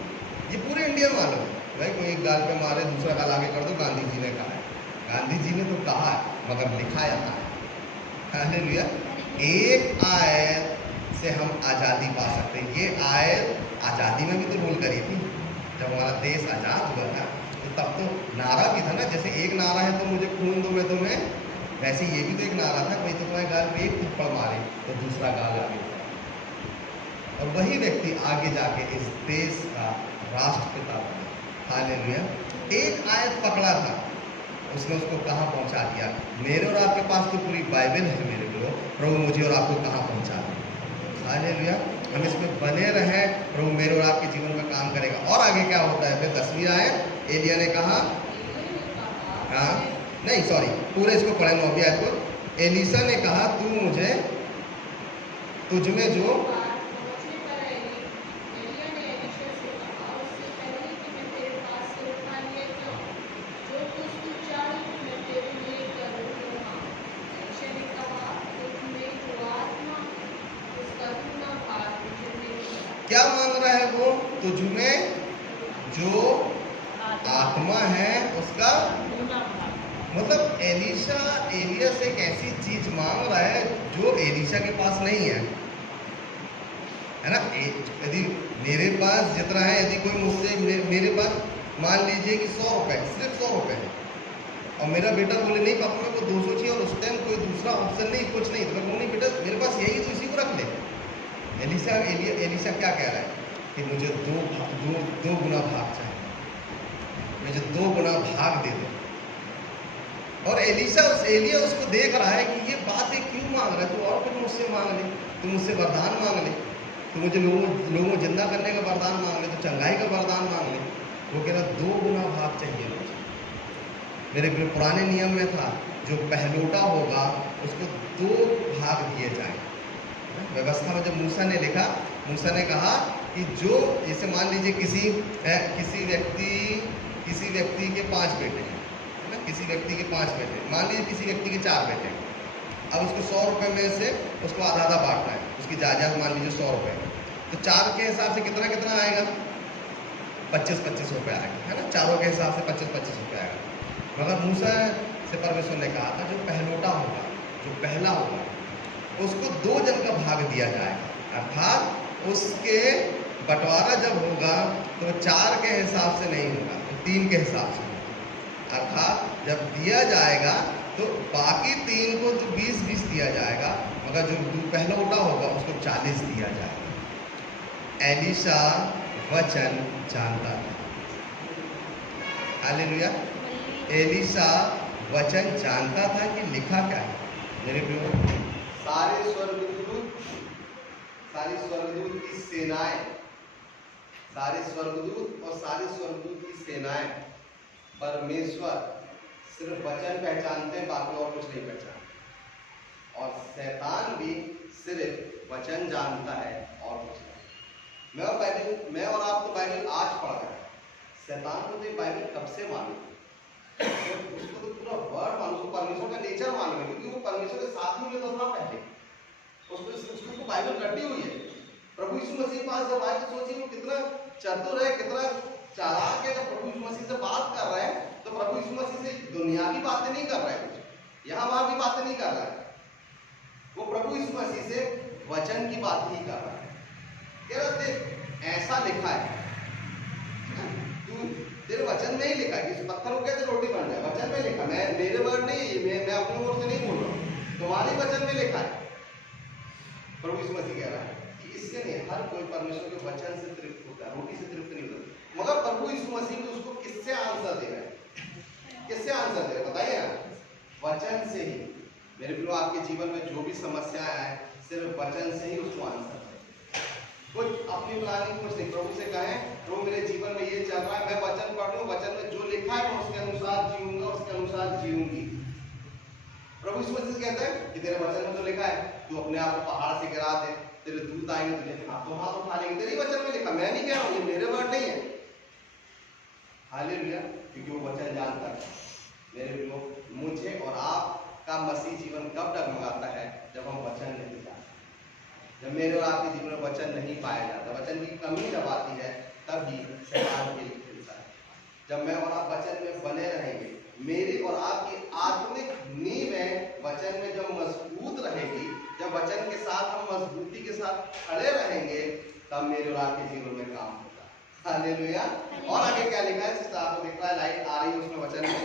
ये पूरे इंडिया में मालूम है भाई, कोई एक गाल पे मारे दूसरा गाल आगे कर दो, गांधी जी ने कहा है। गांधी जी ने तो कहा है, मगर लिखा यहाँ है। हालेलुया। एक आयत से हम आज़ादी पा सकते हैं। ये आयत आज़ादी में भी तो रोल करी थी। जब हमारा देश आज़ाद हुआ था तो तब तो नारा भी था ना, जैसे एक नारा है तो मुझे खून दो मैं तुम्हें, वैसे ये भी तो एक नारा था, कोई तो तुम्हारे गाल पे एक थप्पड़ मारे तो दूसरा गाल आगे, और वही व्यक्ति आगे जाके इस देश का राष्ट्रपिता बना। हालेलुया। एक आयत पकड़ा था, उसने उसको कहाँ पहुँचा दिया। मेरे और आपके पास तो पूरी बाइबल है मेरे को, प्रभु मुझे और आपको कहाँ पहुँचा दिया। हालेलुया। हम इसमें बने रहें, प्रभु मेरे और आपके जीवन में काम करेगा। और आगे क्या होता है फिर 10वीं आयत, एलिया ने कहा, हाँ नहीं सॉरी, पूरे इसको पढ़े 9वीं आयत को। एलीशा ने कहा तू मुझे, तुझ में जो, क्या मांग रहा है वो, तुझ में जो आत्मा है उसका, मतलब एलिया से एक ऐसी चीज मांग रहा है जो एलीशा के पास नहीं है ना। यदि मेरे पास जितना है, यदि कोई मुझसे मेरे पास मान लीजिए कि 100 रुपये, सिर्फ 100 रुपये है, और मेरा बेटा बोले नहीं पापा मेरे को 200 चाहिए, और उस टाइम कोई दूसरा ऑप्शन नहीं, कुछ नहीं, तो मैं कहूँ नहीं बेटा मेरे पास यही तो इसी को रख ले। एलीशा क्या कह रहा है कि मुझे दो गुना भाग चाहिए, मुझे 2 गुना भाग दे दो। और एलिया उसको देख रहा है कि ये बात क्यों मांग रहा है, तू और कुछ मुझसे मांग ले, तू मुझसे वरदान मांग ले, तू मुझे लोगों को जिंदा करने का वरदान मांग ले, तो चंगाई का वरदान मांग ले। वो कह रहा 2 गुना भाग चाहिए मुझे। मेरे पुराने नियम में था जो पहलौठा होगा उसको 2 भाग दिए जाए। व्यवस्था में जब मूसा ने लिखा, मूसा ने कहा कि जो, जैसे मान लीजिए किसी व्यक्ति के 5 बेटे हैं, है ना, किसी व्यक्ति के 5 बेटे, मान लीजिए किसी व्यक्ति के 4 बेटे हैं। अब उसको 100 रुपये में से उसको आधा आधा बांटना है, उसकी जायदाद मान लीजिए 100 रुपये, तो 4 के हिसाब से कितना कितना आएगा, 25-25 रुपये आएगा, है ना, चारों के हिसाब से 25-25 रुपये आएगा। मगर मूसा से परमेश्वर ने कहा था जो पहलौठा होगा, जो पहला होगा, उसको 2 जन का भाग दिया जाएगा, अर्थात उसके बंटवारा जब होगा तो 4 के हिसाब से नहीं होगा, तो 3 के हिसाब से होगा। अर्थात जब दिया जाएगा तो बाकी 3 को तो 20-20 दिया जाएगा, मगर जो पहलौठा होगा उसको 40 दिया जाएगा। एलीशा वचन जानता था, हालेलुया। एलीशा वचन जानता था कि लिखा क्या है। मेरे प्रियो, सारी स्वर्गदूत की सेनाएं, सारे स्वर्गदूत और सारी स्वर्गदूत की सेनाएं परमेश्वर सिर्फ वचन पहचानते हैं, बाकी और कुछ नहीं पहचानते। और शैतान भी सिर्फ वचन जानता है और कुछ नहीं। मैं और आप तो बाइबल आज पढ़ रहे हैं, शैतान को तो बाइबल कब से मालूम, उसको तो पूरा वर्ड मालूम, उसको परमेश्वर का नेचर मालूम है, क्योंकि वो परमेश्वर के साथ ही में तो था पहले। उसको बाइबल रटी हुई है। प्रभु यीशु मसीह के पास जब आए तो सोचिए वो कितना चतुर है, कितना चालाक है। जब प्रभु यीशु मसीह से बात कर रहे हैं तो प्रभु यीशु मसीह से दुनियावी बातें नहीं कर रहे हैं, कुछ यहाँ वहां की बातें नहीं कर रहा है। वो प्रभु यीशु मसीह से वचन की बात ही कर रहा है। कह रहा देख ऐसा लिखा है, तू तेरे वचन में ही लिखा है कि पत्थर को कैसे रोटी बन जाए, वचन में लिखा। मैं मेरे वर्ड नहीं, मैं अपने ओर से नहीं बोल रहा हूँ, तुम्हारे वचन में लिखा है। प्रभु यीशु मसीह कह रहा है कि इससे नहीं, हर कोई परमेश्वर के वचन से तृप्त होता है, रोटी से तृप्त नहीं होता। मगर प्रभु यीशु मसीह को उसको किससे आंसर दे रहा है, किससे आंसर दे रहा है बताइए ना, वचन से ही। मेरे प्रियो, आपके जीवन में जो भी समस्याएं आए सिर्फ वचन से ही उसको आंसर है। कुछ अपनी प्लानिंग कुछ नहीं, प्रभु से कहें प्रभु मेरे जीवन में ये चल रहा है, मैं वचन पढ़ लूं, वचन में जो लिखा है मैं उसके अनुसार जीऊंगा, उसके अनुसार जीऊंगी। प्रभु यीशु मसीह कहते हैं कि तेरे वचन में जो लिखा है, तू अपने आप को पहाड़ से गिरा दे, तेरे दूत आएंगे तुझे हाथों हाथ उठा लेंगे, तेरे वचन में लिखा, मैं नहीं कह रहा हूं, ये मेरे वर्ड नहीं है। हालेलुया, क्योंकि वो वचन जानता है। मेरे प्रियो, मुझे और आपका मसीह जीवन कब डगमगाता है, जब हम वचन नहीं जानते, जब मेरे और आपके जीवन में वचन नहीं पाया जाता, वचन की कमी जब आती है, तभी शैतान के लिए खिलता है। जब मैं और आप वचन में बने रहेंगे, मेरी और आपकी आत्मिक नींव में वचन में जब मजबूत रहेगी, जब वचन के साथ हम मजबूती के साथ खड़े रहेंगे, तब मेरे और आपके जीवन में काम होगा। हालेलुया। और आगे क्या लिखा है, सिस्टर आपको दिख रहा है, लाइट आ रही है उसमें वचन में।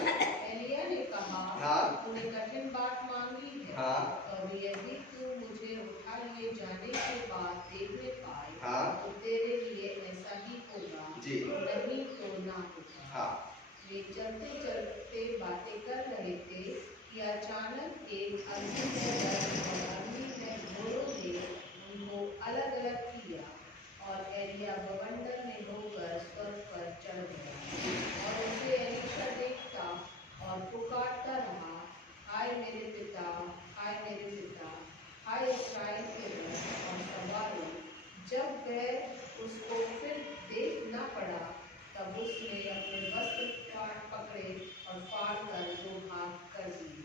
एलिय्याह ने कहा, हाँ, तूने कठिन बात मांगी है। हाँ, और यदि तू मुझे उठा लिए जाने के बाद देखने पाए, हाँ, तो तेरे लिए ऐसा ही होगा जी, नहीं तो ना होगा। हाँ। वे चलते चलते बातें कर रहे थे कि अचानक एक अग्नि में घोड़ों ने उनको अलग अलग किया, और एलिय्याह बवंडर में होकर स्वर्ग पर चढ़ गया। और उसे एलीशा देखता और पुकारता रहा, हाय मेरे पिता, हाय मेरे पिता, हाय इस्राएल के रथ और सवारों। जब वह उसको फिर देख न पड़ा, तब उसने अपने वस्त्र पकड़े और फाड़ कर दो भाग कर दिए।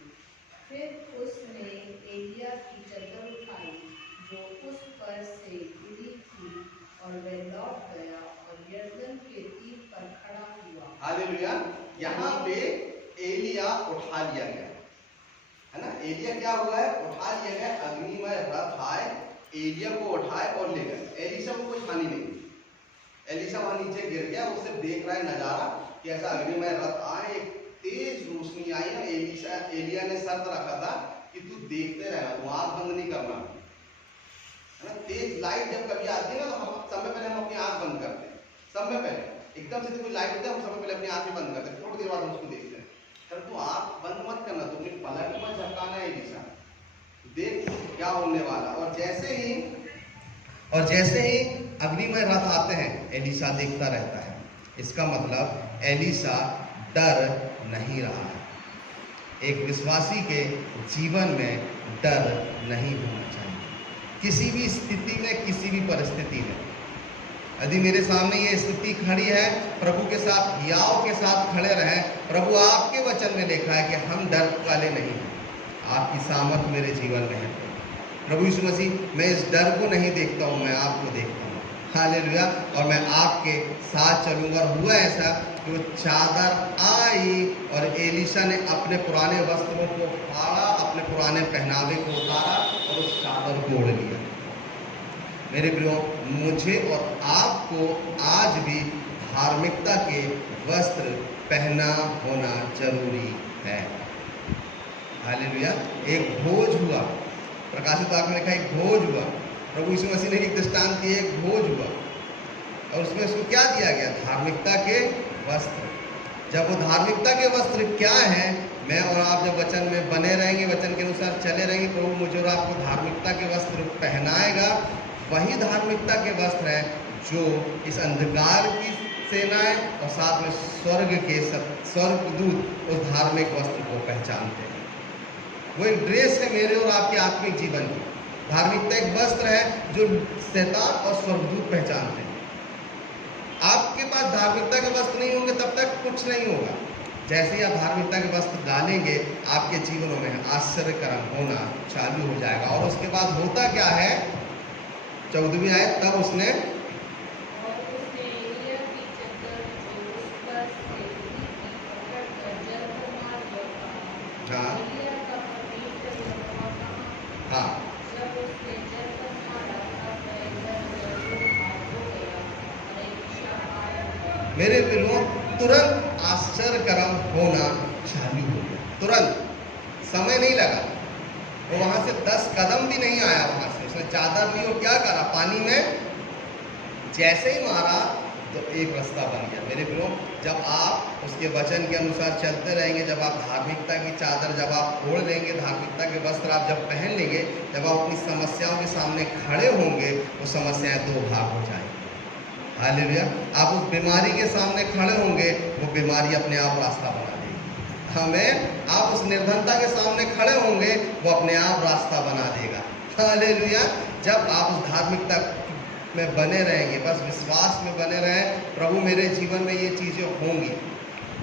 फिर उसने एलिय्याह की चद्दर उठाई जो उस पर से गिरी थी, और वह लौट गया और यरदन के तीर पर खड़ा हुआ। हालेलुया। यहाँ पे एलिय्याह उठा लिया गया है ना, एलिय्याह क्या हुआ है, उठा लिया गया। अग्निमय रथ आए, एलिय्याह को उठाए और ले गए। एलीशा को कुछ हानि नहीं, एलीशा वहां नीचे गिर गया, उससे देख रहा है नजारा कि ऐसा अग्निमय रथ आए, एक तेज रोशनी आई है। एलिय्याह ने शर्त रखा था कि तू देखते रहना, तू आंख बंद नहीं करना है ना। तेज लाइट जब कभी आती है ना, तो हम समय पहले हम अपनी आंख बंद करते हैं, समय पहले एकदम से कोई लाइट होता है, हम समय पहले अपनी आंख बंद करते हैं, थोड़ी देर बाद हम उसको देखते हैं। तू आंख बंद मत करना, तू अपनी पलक मत झपकाना है, एलीशा देख क्या होने वाला। और जैसे ही अग्निमय रथ आते हैं, एलीशा देखता रहता है। इसका मतलब एलीशा डर नहीं रहा है। एक विश्वासी के जीवन में डर नहीं होना चाहिए, किसी भी स्थिति में, किसी भी परिस्थिति में। यदि मेरे सामने ये स्थिति खड़ी है, प्रभु के साथ, हियाव के साथ खड़े रहें। प्रभु आपके वचन में लिखा है कि हम डर वाले नहीं हैं, आपकी सामर्थ मेरे जीवन में है। प्रभु यीशु मसीह, मैं इस डर को नहीं देखता हूँ, मैं आपको देखता हूँ। हालेलुया। और मैं आपके साथ चलूंगा। हुआ ऐसा कि वो चादर आई और एलीशा ने अपने पुराने वस्त्रों को फाड़ा, अपने पुराने पहनावे को उतारा और उस चादर को ओढ़ लिया। मेरे प्रियो, मुझे और आपको आज भी धार्मिकता के वस्त्र पहना होना जरूरी है। हालेलुया। एक भोज हुआ, प्रकाशित वाक्य में लिखा एक भोज हुआ। प्रभु यीशु मसीह ने एक दृष्टांत दिए, एक भोज हुआ और उसमें उसको क्या दिया गया, धार्मिकता के वस्त्र। जब वो धार्मिकता के वस्त्र क्या हैं, मैं और आप जब वचन में बने रहेंगे, वचन के अनुसार चले रहेंगे, प्रभु मुझे और आपको धार्मिकता के वस्त्र पहनाएगा। वही धार्मिकता के वस्त्र हैं जो इस अंधकार की सेनाएं और साथ में स्वर्गदूत उस धार्मिक वस्त्र को पहचानते हैं। वो एक ड्रेस है मेरे और आपके आत्मिक जीवन की। धार्मिकता एक वस्त्र है जो शैतान और स्वर्गदूत पहचानते हैं। आपके पास धार्मिकता के वस्त्र नहीं होंगे तब तक कुछ नहीं होगा। जैसे ही आप धार्मिकता के वस्त्र डालेंगे, आपके जीवनों में आश्चर्यकरण होना चालू हो जाएगा। और उसके बाद होता क्या है, 14वीं आयत, तब उसने हाँ हाँ मेरे प्रियो, तुरंत आश्चर्यकरण होना चालू हो गया। तुरंत, समय नहीं लगा। वो वहां से 10 कदम भी नहीं आया। वहां से उसने चादर ली और क्या करा, पानी में जैसे ही मारा तो एक रास्ता बन गया। मेरे प्रियो, जब आप उसके वचन के अनुसार चलते रहेंगे, जब आप धार्मिकता की चादर जब आप ओढ़ लेंगे, धार्मिकता के वस्त्र आप जब पहन लेंगे, जब आप अपनी समस्याओं के सामने खड़े होंगे, वो समस्याएं 2 भाग हो जाएंगी। हालेलुया। आप उस बीमारी के सामने खड़े होंगे, वो बीमारी अपने आप रास्ता बना देगी। हमें आप उस निर्धनता के सामने खड़े होंगे, वो अपने आप रास्ता बना देगा। हालेलुया। जब आप उस धार्मिकता में बने रहेंगे, बस विश्वास में बने रहें, प्रभु मेरे जीवन में ये चीज़ें होंगी,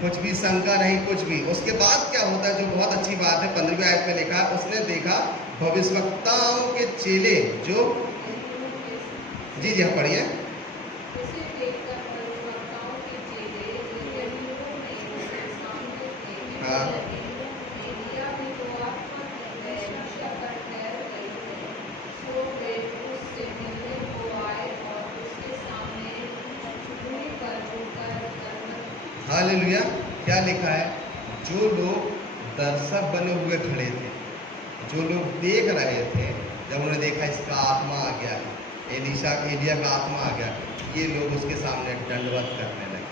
कुछ भी शंका नहीं, कुछ भी। उसके बाद क्या होता है, जो बहुत अच्छी बात है, 15वीं आयत में लिखा, उसने देखा भविष्यवक्ताओं के चेले जो जी हाँ पढ़िए। हाँ हालेलुया। क्या लिखा है, जो लोग दर्शक बने हुए खड़े थे, जो लोग देख रहे थे, जब उन्होंने देखा इसका आत्मा आ गया, एलिया का आत्मा आ गया, ये लोग उसके सामने दंडवत करने लगे।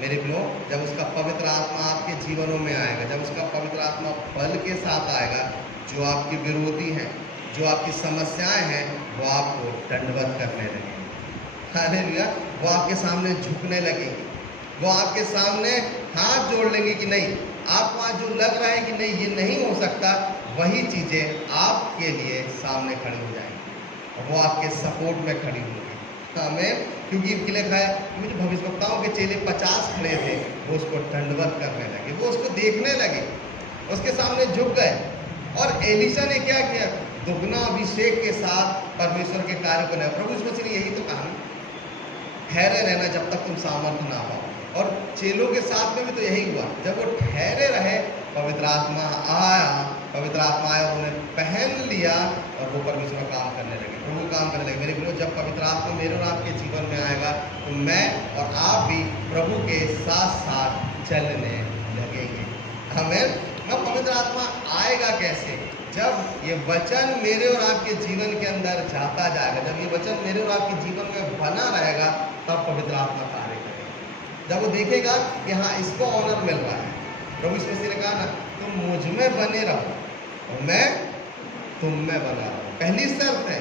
मेरे प्रियो, जब उसका पवित्र आत्मा आपके जीवनों में आएगा, जब उसका पवित्र आत्मा बल के साथ आएगा, जो आपके विरोधी हैं, जो आपकी समस्याएं हैं, वो आपको दंडवत करने लगेंगे। हालेलुया। वो आपके सामने झुकने लगेंगे, वो आपके सामने हाथ जोड़ लेंगे कि नहीं, आपको आज जो लग रहा है कि नहीं ये नहीं हो सकता, वही चीज़ें आपके लिए सामने खड़ी हो जाएंगी और वो आपके सपोर्ट में खड़ी होंगी। हमें क्योंकि लिखा है कि जो भविष्यवक्ताओं के चेले 50 खड़े थे, वो उसको दंडवत करने लगे, वो उसको देखने लगे, उसके सामने झुक गए। और एलिशा ने क्या किया, दुगना अभिषेक के साथ परमेश्वर के कार्य को नहीं। प्रभु यीशु मसीह ने यही तो कहा, ठहरे रहना जब तक तुम सामर्थ्य ना पाओ। और चेलों के साथ में भी तो यही हुआ, जब वो ठहरे रहे, पवित्र आत्मा आया, पवित्र आत्मा आया, उन्हें पहन लिया और वो परमेश्वर का काम करने लगे, प्रभु काम करने लगे। मेरे प्रियो, जब पवित्र आत्मा मेरे और आपके जीवन में आएगा, तो मैं और आप भी प्रभु के साथ साथ चलने लगेंगे। हमें पवित्र आत्मा आएगा कैसे, जब ये वचन मेरे और आपके जीवन के अंदर जाता जाएगा, जब ये वचन मेरे और आपके जीवन में बना रहेगा, तब पवित्र आत्मा कार्य करेगा। जब वो देखेगा कि हाँ इसको ऑनर मिल रहा है। प्रभु यीशु मसीह ने कहा ना, तुम मुझ में बने रहो और मैं तुम में बना रहो। पहली शर्त है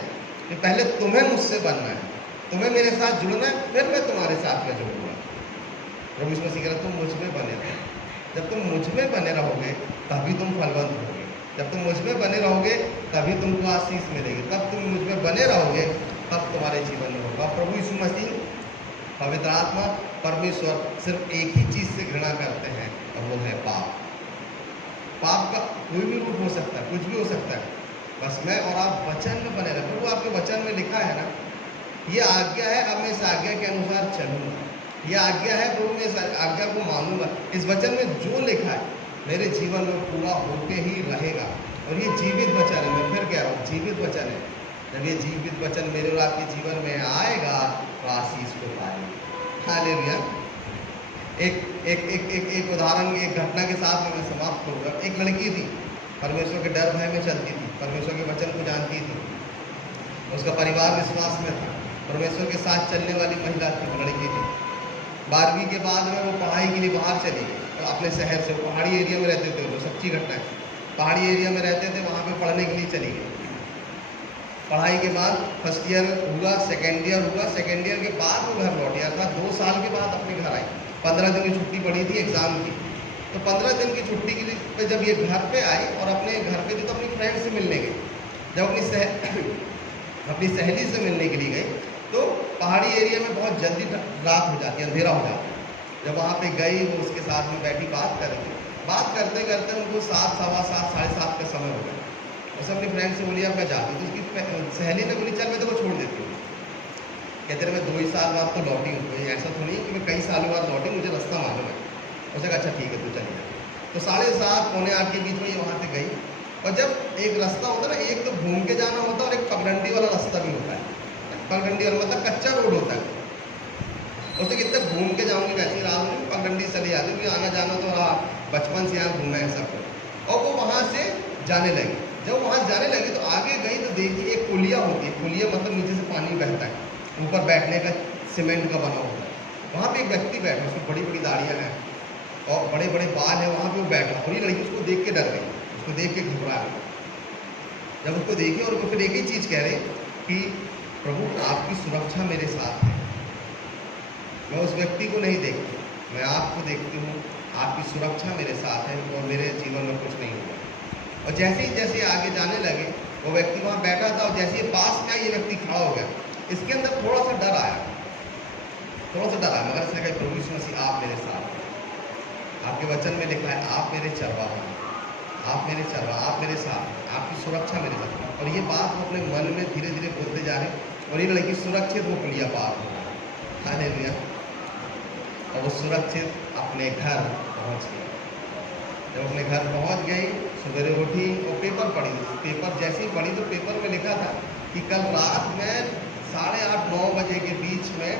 कि पहले तुम्हें मुझसे बनना है, तुम्हें मेरे साथ जुड़ना है, फिर मैं तुम्हारे साथ में जुड़ूंगा। प्रभु यीशु मसीह कह रहा तुम मुझ में बने रहो। जब तुम मुझ में बने रहोगे तभी तुम फलवंत होगे। जब तुम मुझ में बने रहोगे तभी तुमको आशीष मिलेगी। तब तुम मुझ में बने रहोगे, तब तुम्हारे जीवन में होगा। प्रभु यीशु मसीह, पवित्र आत्मा, परमेश्वर सिर्फ एक ही चीज़ से घृणा करते हैं और वो है पाप। पाप का कोई भी रूप हो सकता है, कुछ भी हो सकता है, बस मैं और आप वचन में बने रहे। प्रभु आपके वचन में लिखा है ना, ये आज्ञा है, अब मैं इस आज्ञा के अनुसार चलूँगा। ये आज्ञा है, प्रभु मैं इस आज्ञा को मानूंगा। इस वचन में जो लिखा है मेरे जीवन में पूरा होके ही रहेगा। और ये जीवित वचन है, मैं फिर कह रहा हूँ जीवित वचन है। जब ये जीवित वचन मेरे और आपके जीवन में आएगा तो आशीष को पाएंगे। हालेलुया। एक उदाहरण, एक घटना के साथ में मैं समाप्त करूँगा। एक लड़की थी, परमेश्वर के डर भय में चलती थी, परमेश्वर के वचन को जानती थी, उसका परिवार विश्वास में था, परमेश्वर के साथ चलने वाली महिला थी, लड़की थी। 12वीं के बाद में वो पढ़ाई के लिए बाहर चली गई, तो अपने शहर से, पहाड़ी एरिया में रहते थे वो, सच्ची घटना है, पहाड़ी एरिया में रहते थे, वहाँ पे पढ़ने के लिए चली गई। पढ़ाई के बाद फर्स्ट ईयर हुआ, सेकेंड ईयर हुआ, सेकेंड ईयर के बाद वो घर लौटी, अर्थात 2 साल के बाद अपने घर आई। 15 दिन की छुट्टी पड़ी थी एग्ज़ाम की, तो 15 दिन की छुट्टी के लिए जब ये घर पे आई और अपने घर पे थी तो अपनी फ्रेंड से मिलने गई। जब अपनी सहेली से मिलने के लिए गई तो पहाड़ी एरिया में बहुत जल्दी रात हो जाती है, अंधेरा हो जाता है। जब वहाँ पे गई वो उसके साथ में बैठी, बात कर रही, बात करते करते उनको 7, सवा 7, साढ़े 7 का समय हो गया। उसने अपनी फ्रेंड से बोली अब मैं जाती हूँ, तो उसकी सहेली ने बोली चल मैं तेरे को छोड़ देती हूँ। कहते रहे मैं 2 ही साल बाद तो लौटी हूँ, कोई ऐसा थोड़ी कि मैं कई सालों बाद लौटी, मुझे रास्ता मालूम है। उसने कहा अच्छा ठीक है तू चली जा। तो 7:30 पौने 8 के बीच में ये वहाँ से गई। और जब एक रास्ता होता है ना, एक तो घूम के जाना होता है और एक पगडंडी वाला रास्ता भी होता है। पगडंडी वाला मतलब कच्चा रोड होता है, उससे कितना घूम के जाऊँगी वैसे ही रात में पगडंडी चली जाती है, क्योंकि आना जाना तो रहा, बचपन से यहाँ घूमना है सब। और वो वहाँ से जाने लगी। जब वहाँ जाने लगी तो आगे गई तो देखी एक पुलिया होती है, पुलिया मतलब नीचे से पानी बहता है, ऊपर बैठने का सीमेंट का बना होता है। वहाँ पे एक व्यक्ति बैठा, उसको बड़ी बड़ी दाढ़ियाँ हैं और बड़े बड़े बाल हैं, वहाँ पे वो बैठा। और ये लड़की उसको देख के डर गई, उसको देख के घबरा गई। जब उसको देखी और वो फिर एक ही चीज़ कह रही कि प्रभु आपकी सुरक्षा मेरे साथ है, मैं उस व्यक्ति को नहीं देखती, मैं आपको देखती हूँ, आपकी सुरक्षा मेरे साथ है और मेरे जीवन में कुछ नहीं हुआ। और जैसे ही जैसे आगे जाने लगे, वो व्यक्ति वहाँ बैठा था और जैसे ही पास में ये व्यक्ति खड़ा हो गया, इसके अंदर थोड़ा सा डर आया, मगर इसने कहा प्रभु यीशु मसीह आप मेरे साथ हैं। आपके वचन में लिखा है आप मेरे चरवाहा हैं, आप मेरे चरवाहा, आप मेरे साथ हैं, आपकी सुरक्षा मेरे साथ है। और ये बात वो अपने मन में धीरे धीरे बोलते जा रहे, और ये लड़की सुरक्षित वो पुलिया पार हो गई। हालेलुया। और वो सुरक्षित अपने घर पहुँच गई। जब अपने घर पहुँच गई, सवेरे उठी और पेपर पढ़ी। पेपर जैसे ही पढ़ी तो पेपर में लिखा था कि कल रात में 8:30 9 बजे के बीच में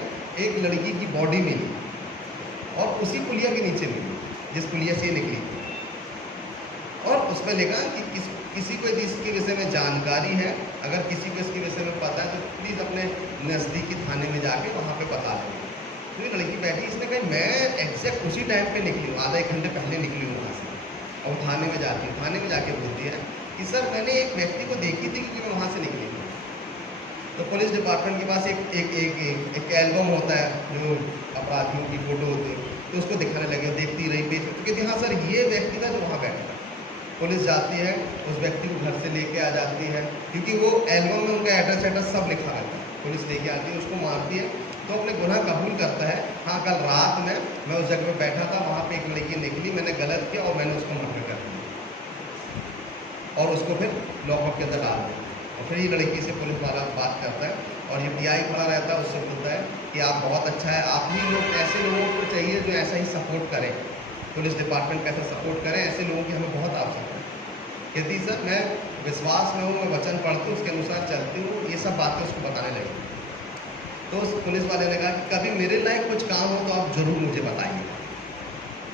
एक लड़की की बॉडी मिली और उसी पुलिया के नीचे मिली जिस पुलिया से निकली थी। और उसमें लिखा कि किसी को यदि इसके विषय में जानकारी है, अगर किसी को इसके विषय में पता है तो प्लीज़ अपने नज़दीकी थाने में जाके वहाँ पे बता दें। तो ये लड़की बैठी, इसने कहा मैं एग्जैक्ट उसी टाइम पे निकली हूँ, आधा 1 घंटे पहले निकली हूँ वहाँ से। और थाने में जाती हूँ, थाने में जाके बोलती है कि सर मैंने एक व्यक्ति को देखी थी क्योंकि मैं वहाँ से निकली थी। तो पुलिस डिपार्टमेंट के पास एक एल्बम होता है जो अपराधियों की फ़ोटो होती है, तो उसको दिखाने लगे, देखती रही पेज, तो कहती हाँ सर ये व्यक्ति था जो वहाँ बैठा था। पुलिस जाती है, उस व्यक्ति को घर से लेके आ जाती है, क्योंकि वो एल्बम में उनका एड्रेस सब लिखा रहता है। पुलिस लेके आती है, उसको मारती है, तो अपने गुनाह कबूल करता है, हाँ कल रात में मैं उस जगह पे बैठा था, वहाँ पे एक लड़की निकली, मैंने गलत किया और मैंने उसको मर्डर कर दिया और उसको फिर लॉकअप के अंदर डाल दिया। और फिर ये लड़की से पुलिस वाला बात करता है और ये पीआई खड़ा रहता है, उससे बोलता है कि आप बहुत अच्छा है, आप ही लोग ऐसे लोगों को चाहिए जो ऐसा ही सपोर्ट करें, पुलिस डिपार्टमेंट कैसे सपोर्ट करें, ऐसे लोगों की हमें बहुत आवश्यकता है। कहती सर मैं विश्वास में हूँ, मैं वचन पढ़ती हूँ, उसके अनुसार चलती हूँ, ये सब बातें उसको बताने लगी। तो उस पुलिस वाले ने कहा कि कभी मेरे लायक कुछ काम हो तो आप ज़रूर मुझे बताइए।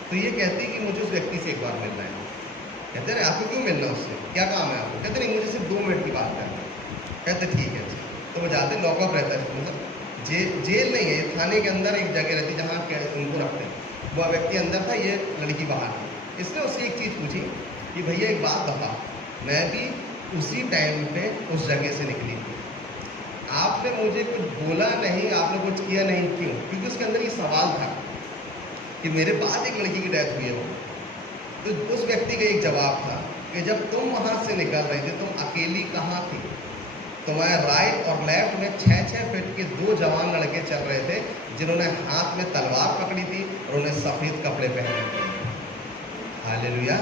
तो ये कहती कि मुझे उस व्यक्ति से एक बार मिलना है। कहते हैं आपको क्यों मिलना, उससे क्या काम है आपको? कहते नहीं मुझे सिर्फ 2 मिनट की बात करना है। कहते ठीक है। तो वो जाते, लॉकअप रहता है, मतलब जेल नहीं है, थाने के अंदर एक जगह रहती है जहाँ उनको रखते हैं। वह व्यक्ति अंदर था, ये लड़की बाहर थी। इसने उससे एक चीज़ पूछी कि भैया एक बात बता, मैं भी उसी टाइम पे उस जगह से निकली थी, आपने मुझे कुछ बोला नहीं, आपने कुछ किया नहीं, क्यों? क्योंकि उसके अंदर ये सवाल था कि मेरे बाद एक लड़की की डेथ हुई है वो। तो उस व्यक्ति का एक जवाब था कि जब तुम वहाँ से निकल रहे थे तुम अकेली कहाँ थी? तुम्हारे राइट और लेफ्ट में 6-6 फीट के 2 जवान लड़के चल रहे थे जिन्होंने हाथ में तलवार पकड़ी थी और उन्हें सफ़ेद कपड़े पहने थे। हालेलुया।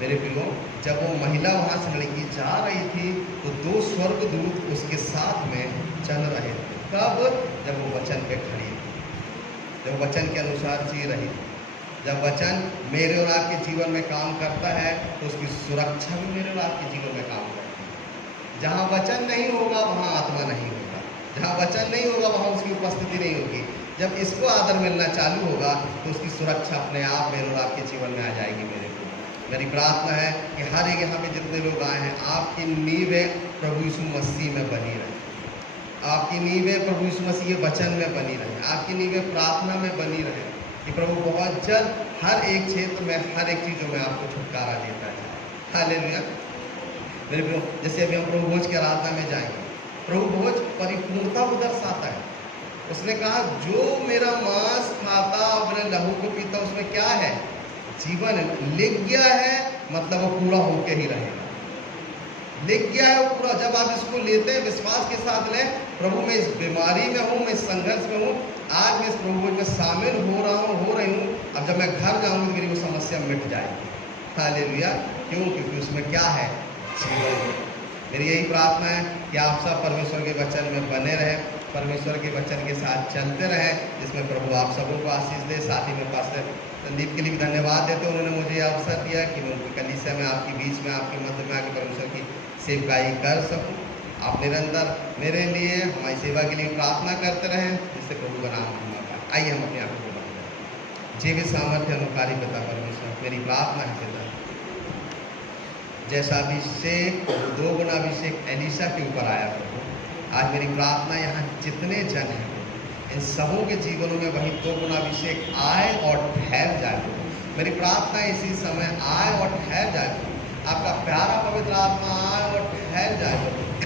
मेरे प्रियो, जब वो महिला वहाँ से लड़की जा रही थी तो 2 स्वर्गदूत उसके साथ में चल रहे थे। कब? जब वो वचन पे खड़ी थी, जब वचन के अनुसार जी रही थी। जब वचन मेरे और आपके जीवन में काम करता है तो उसकी सुरक्षा भी मेरे और आपके जीवन में काम करती है। जहाँ वचन नहीं होगा वहाँ आत्मा नहीं होगा, जहाँ वचन नहीं होगा वहाँ उसकी उपस्थिति नहीं होगी। जब इसको आदर मिलना चालू होगा तो उसकी सुरक्षा अपने आप मेरे और आपके जीवन में आ जाएगी। मेरी प्रार्थना है कि हर एक यहाँ पे जितने लोग आए हैं, आपकी नींव प्रभु यीशु मसीह में बनी रहे। आपकी नींवें प्रभु यीशु मसीह के वचन में बनी रहे, आपकी नींवें प्रार्थना में बनी रहे कि प्रभु बहुत जल्द हर एक क्षेत्र में, हर एक चीज़ों में आपको छुटकारा देता है। हालेलुया। मेरे प्रियो, जैसे अभी हम प्रभु भोज की आराधना में जाएंगे, प्रभु भोज परिपूर्णता को दर्शाता है। उसने कहा जो मेरा मांस खाता और मेरे लहू को पीता, उसमें क्या है? जीवन लिख गया है, मतलब वो पूरा होके ही रहेगा। लिख गया है वो पूरा। जब आप इसको लेते हैं, विश्वास के साथ लें, प्रभु मैं इस बीमारी में हूँ, मैं इस संघर्ष में हूँ, आज मैं इस प्रभु भोज में शामिल हो रहा हूँ, हो रही हूँ। अब जब मैं घर जाऊँगी तो मेरी वो समस्या मिट जाएगी। हालेलुया। क्यों? क्योंकि उसमें क्या है? जीवन। मेरी यही प्रार्थना है कि आप सब परमेश्वर के वचन में बने रहें, परमेश्वर के वचन के साथ चलते रहें, जिसमें प्रभु आप सबों को आशीष दे। साथ ही में पास्टर संदीप के लिए भी धन्यवाद देते हैं, उन्होंने मुझे यह अवसर दिया कि मैं उनकी कलीसिया में, आपके बीच में, आपके मध्य में आके परमेश्वर की सेवकाई कर सकूं। आप निरंतर मेरे लिए, हमारी सेवा के लिए प्रार्थना करते रहें, जिससे प्रभु का नाम महिमा पाए। आइए हम अपने आप को बंद करें। जीवित सामर्थ्य अनुकारी पिता परमेश्वर, मेरी प्रार्थना है पिता, जैसा अभिषेक, 2 गुना अभिषेक एलीशा के ऊपर आया प्रभु, आज मेरी प्रार्थना यहाँ जितने जन हैं इन सबों के जीवनों में वही 2 गुना अभिषेक आए और ठहर जाए। मेरी प्रार्थना इसी समय आए और ठहर जाए। आपका प्यारा पवित्र आत्मा आए और ठहर जाए,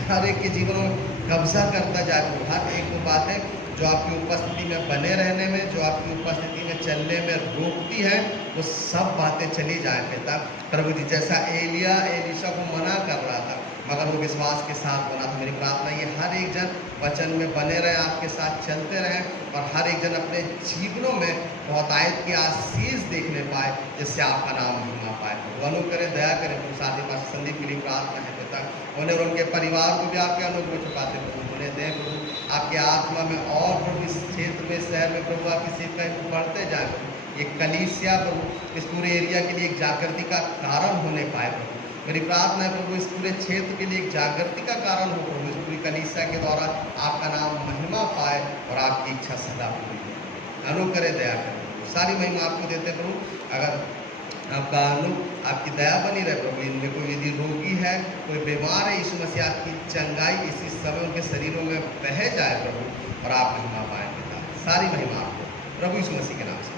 हर एक के जीवन में कब्जा करता जाए। हर एक वो बातें जो आपकी उपस्थिति में बने रहने में, जो आपकी उपस्थिति में चलने में रोकती है, वो सब बातें चली जाए पिता प्रभु जी। जैसा एलिया एलीशा को मना कर रहा था, मगर वो विश्वास के साथ बना था। मेरी प्रार्थना ये हर एक जन वचन में बने रहे, आपके साथ चलते रहें, और हर एक जन अपने जीवनों में बहुतायत की आशीष देखने पाए, जिससे आपका नाम महिमा पाए। वनु करें, दया करें। साथ ही पास संदीप के लिए प्रार्थना है पिता, उन्हें और उनके परिवार को भी आपके अनुग्रह में छुपाते प्रभु, उन्हें दें प्रभु आपके आत्मा में, और प्रभु इस क्षेत्र में, शहर में प्रभु आपकी सेवकाई को बढ़ते जाए प्रभु। ये कलीसिया प्रभु इस पूरे एरिया के लिए एक जागृति का कारण होने पाए प्रभु। मेरी प्रार्थना है प्रभु इस पूरे क्षेत्र के लिए एक जागृति का कारण हो प्रभु, इस पूरी कलीसिया के द्वारा आपका नाम महिमा पाए और आपकी इच्छा सदा पूरी हो। अनुकरे, दया करें। सारी महिमा आपको देते प्रभु। अगर आपका आपकी दया बनी रहे प्रभु, इनमें कोई यदि रोगी है, कोई बीमार है, यीशु मसीह आपकी चंगाई इसी समय उनके शरीरों में बह जाए प्रभु, और आप महिमा पाए पिता। सारी महिमा आपको प्रभु यीशु मसीह के नाम से।